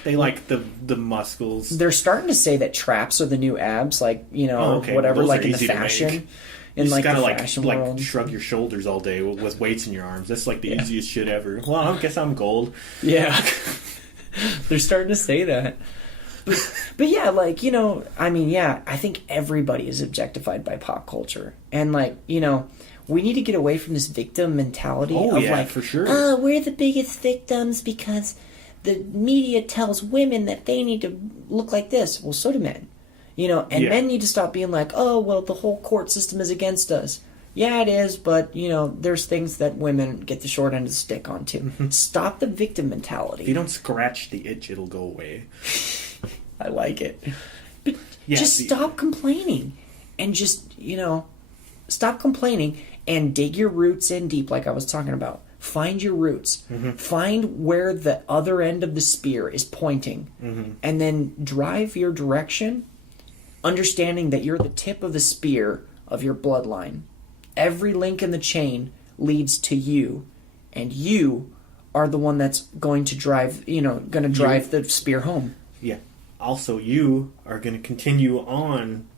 They like the muscles. They're starting to say that traps are the new abs, like, you know, whatever, Well, like in the easy to fashion. make. In You like just the gotta fashion like world. shrug your shoulders all day with weights in your arms. That's like the easiest shit ever. Well, I guess I'm gold. Yeah. They're starting to say that. But yeah, like, you know, I mean, yeah, I think everybody is objectified by pop culture. And like, you know, we need to get away from this victim mentality of like, for sure. oh, we're the biggest victims because the media tells women that they need to look like this. Well, so do men. You know, and men need to stop being like, oh, well, the whole court system is against us. Yeah, it is, but, you know, there's things that women get the short end of the stick on, too. Stop the victim mentality. If you don't scratch the itch, it'll go away. I like it. But Yeah, just stop complaining. And just, you know, stop complaining and dig your roots in deep, like I was talking about. Find your roots. Find where the other end of the spear is pointing. And then drive your direction, understanding that you're the tip of the spear of your bloodline. Every link in the chain leads to you, and you are the one that's going to drive, you know, going to drive the spear home. Yeah. Also, you are going to continue on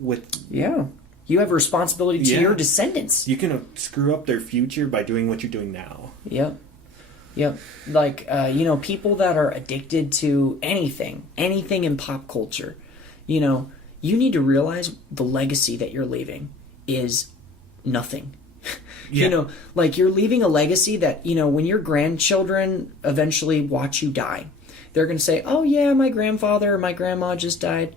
with... Yeah. You have a responsibility to your descendants. You can screw up their future by doing what you're doing now. Yep. Yep. Like, you know, people that are addicted to anything in pop culture, you know, you need to realize the legacy that you're leaving is nothing. You know, like you're leaving a legacy that, you know, when your grandchildren eventually watch you die, they're going to say, oh yeah, my grandfather or my grandma just died.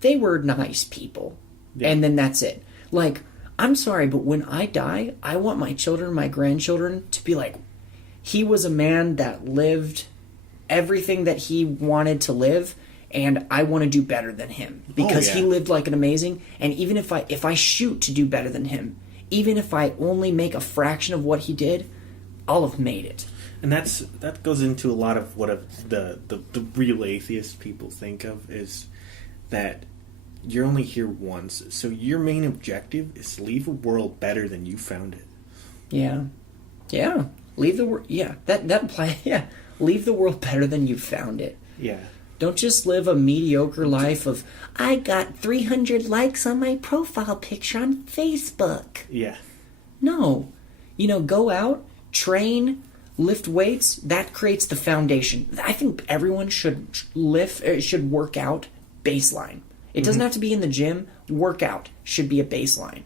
They were nice people. Yeah. And then that's it. Like, I'm sorry, but when I die, I want my children, my grandchildren to be like, he was a man that lived everything that he wanted to live, and I want to do better than him because he lived like an amazing. And even if I shoot to do better than him, even if I only make a fraction of what he did, I'll have made it. And that goes into a lot of what the real atheist people think of, is that you're only here once, so your main objective is to leave a world better than you found it. Yeah, yeah. Leave the world. Yeah, that apply. Yeah, leave the world better than you found it. Yeah. Don't just live a mediocre life of, I got 300 likes on my profile picture on Facebook. Yeah. No. You know, go out, train, lift weights. That creates the foundation. I think everyone should work out baseline. It doesn't have to be in the gym. Workout should be a baseline.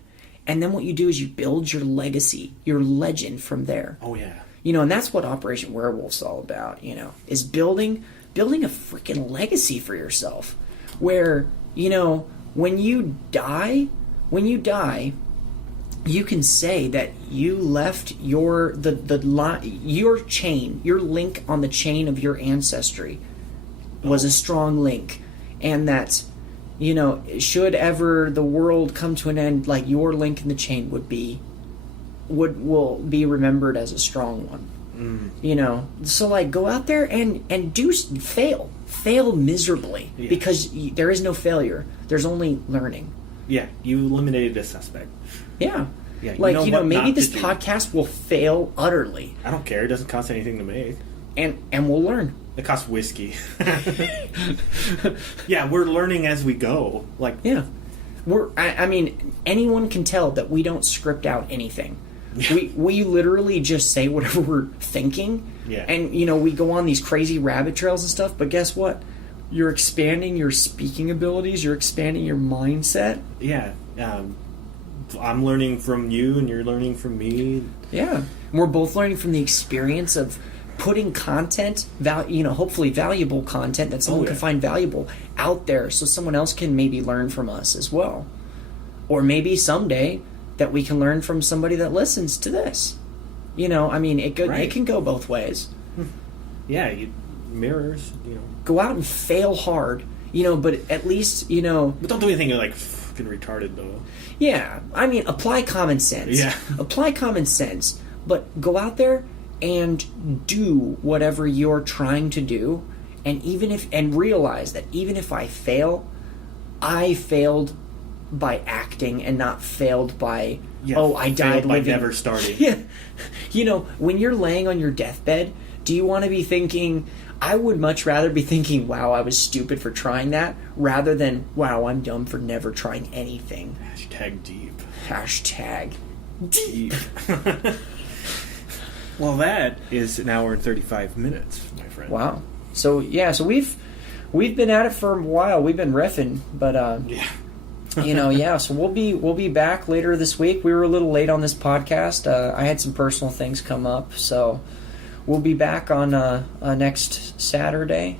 And then what you do is you build your legacy, your legend from there. Oh, yeah. You know, and that's what Operation Werewolf's all about, you know, is building a freaking legacy for yourself. Where, you know, when you die, you can say that you left your chain, your link on the chain of your ancestry was a strong link. And that, you know, should ever the world come to an end, like your link in the chain will be remembered as a strong one. You know, so like go out there and fail miserably, because there is no failure. There's only learning. Yeah, you eliminated a suspect. Yeah. Yeah, like, you know, maybe this podcast will fail utterly. I don't care. It doesn't cost anything to make. And we'll learn. It costs whiskey. Yeah, we're learning as we go. Like, yeah, I mean, anyone can tell that we don't script out anything. We literally just say whatever we're thinking. Yeah. And, you know, we go on these crazy rabbit trails and stuff, but guess what? You're expanding your speaking abilities. You're expanding your mindset. Yeah. I'm learning from you, and you're learning from me. Yeah. And we're both learning from the experience of putting content, hopefully valuable content that someone can find valuable out there, so someone else can maybe learn from us as well. Or maybe someday that we can learn from somebody that listens to this. You know, I mean, it can go both ways. Yeah, mirrors, you know. Go out and fail hard. but at least, But don't do anything like fucking retarded though. yeah, I mean, apply common sense. Yeah. Apply common sense, but go out there and do whatever you're trying to do, and realize that even if I fail, I failed by acting and not failed by I died by living. never starting. Yeah. When you're laying on your deathbed, do you want to be thinking, I would much rather be thinking, wow, I was stupid for trying that, rather than, wow, I'm dumb for never trying anything. Hashtag deep. Hashtag deep. Well, that is an hour and 35 minutes, my friend. Wow. So we've been at it for a while. We've been riffing, but Yeah. so we'll be back later this week. We were a little late on this podcast. I had some personal things come up, so we'll be back on next Saturday.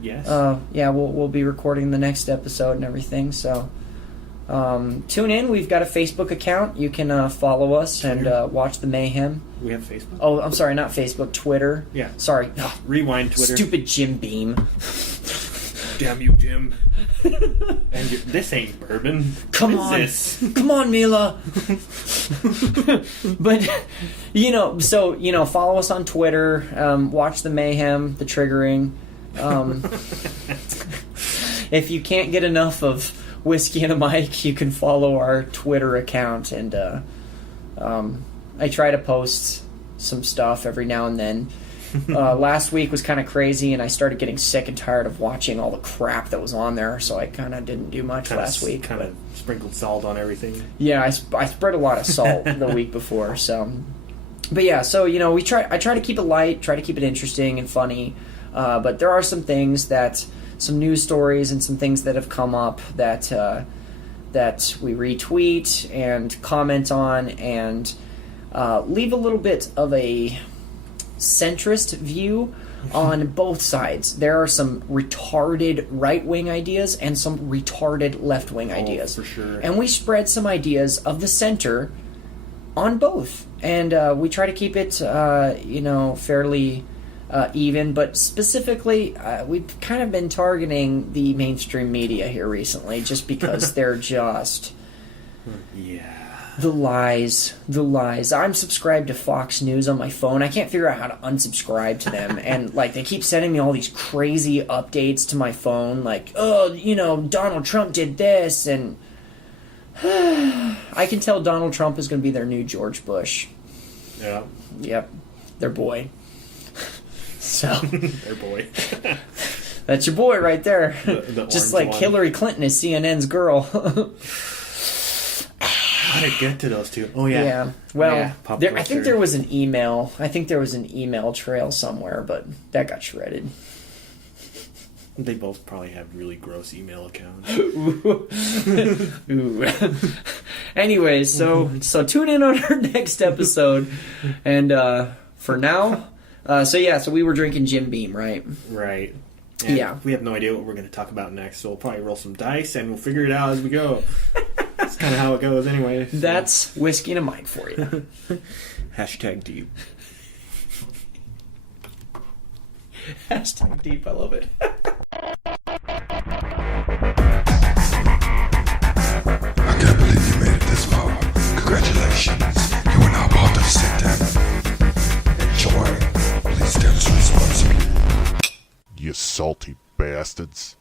Yes. We'll be recording the next episode and everything. So tune in. We've got a Facebook account. You can follow us and watch the mayhem. We have Facebook? Oh, I'm sorry, not Facebook. Twitter. Yeah. Sorry. Rewind Twitter. Stupid Jim Beam. Damn you, Jim. And this ain't bourbon. Come what on. is this? Come on, Mila. But, follow us on Twitter. Watch the mayhem, the triggering. If you can't get enough of Whiskey and a Mic, you can follow our Twitter account. And I try to post some stuff every now and then. Last week was kind of crazy, and I started getting sick and tired of watching all the crap that was on there, so I kind of didn't do much last week. Kind of sprinkled salt on everything. Yeah, I spread a lot of salt the week before, so... But yeah, so, I try to keep it light, try to keep it interesting and funny, but there are some things some news stories and some things that have come up that we retweet and comment on and leave a little bit of a centrist view on both sides. There are some retarded right-wing ideas and some retarded left-wing ideas. For sure. And we spread some ideas of the center on both. And we try to keep it, fairly even. But specifically, we've kind of been targeting the mainstream media here recently just because they're just... Yeah. The lies. I'm subscribed to Fox News on my phone. I can't figure out how to unsubscribe to them. And, they keep sending me all these crazy updates to my phone. Donald Trump did this. And I can tell Donald Trump is going to be their new George Bush. Yeah. Yep. Their boy. So. Their boy. That's your boy right there. The Just like one. Hillary Clinton is CNN's girl. How did it get to those two? Oh, yeah. Yeah. Well, Yeah, pop I think culture. there was an email. I think there was an email trail somewhere, but that got shredded. They both probably have really gross email accounts. Ooh. Anyways, so tune in on our next episode. And for now, so we were drinking Jim Beam, right? Right. And Yeah. we have no idea what we're going to talk about next, so we'll probably roll some dice and we'll figure it out as we go. That's kind of how it goes anyway. So. That's Whiskey and a Mic for you. Hashtag deep. Hashtag deep, I love it. I can't believe you made it this far. Congratulations. You are now part of Satan. Enjoy. Please dance responsibly. You salty bastards.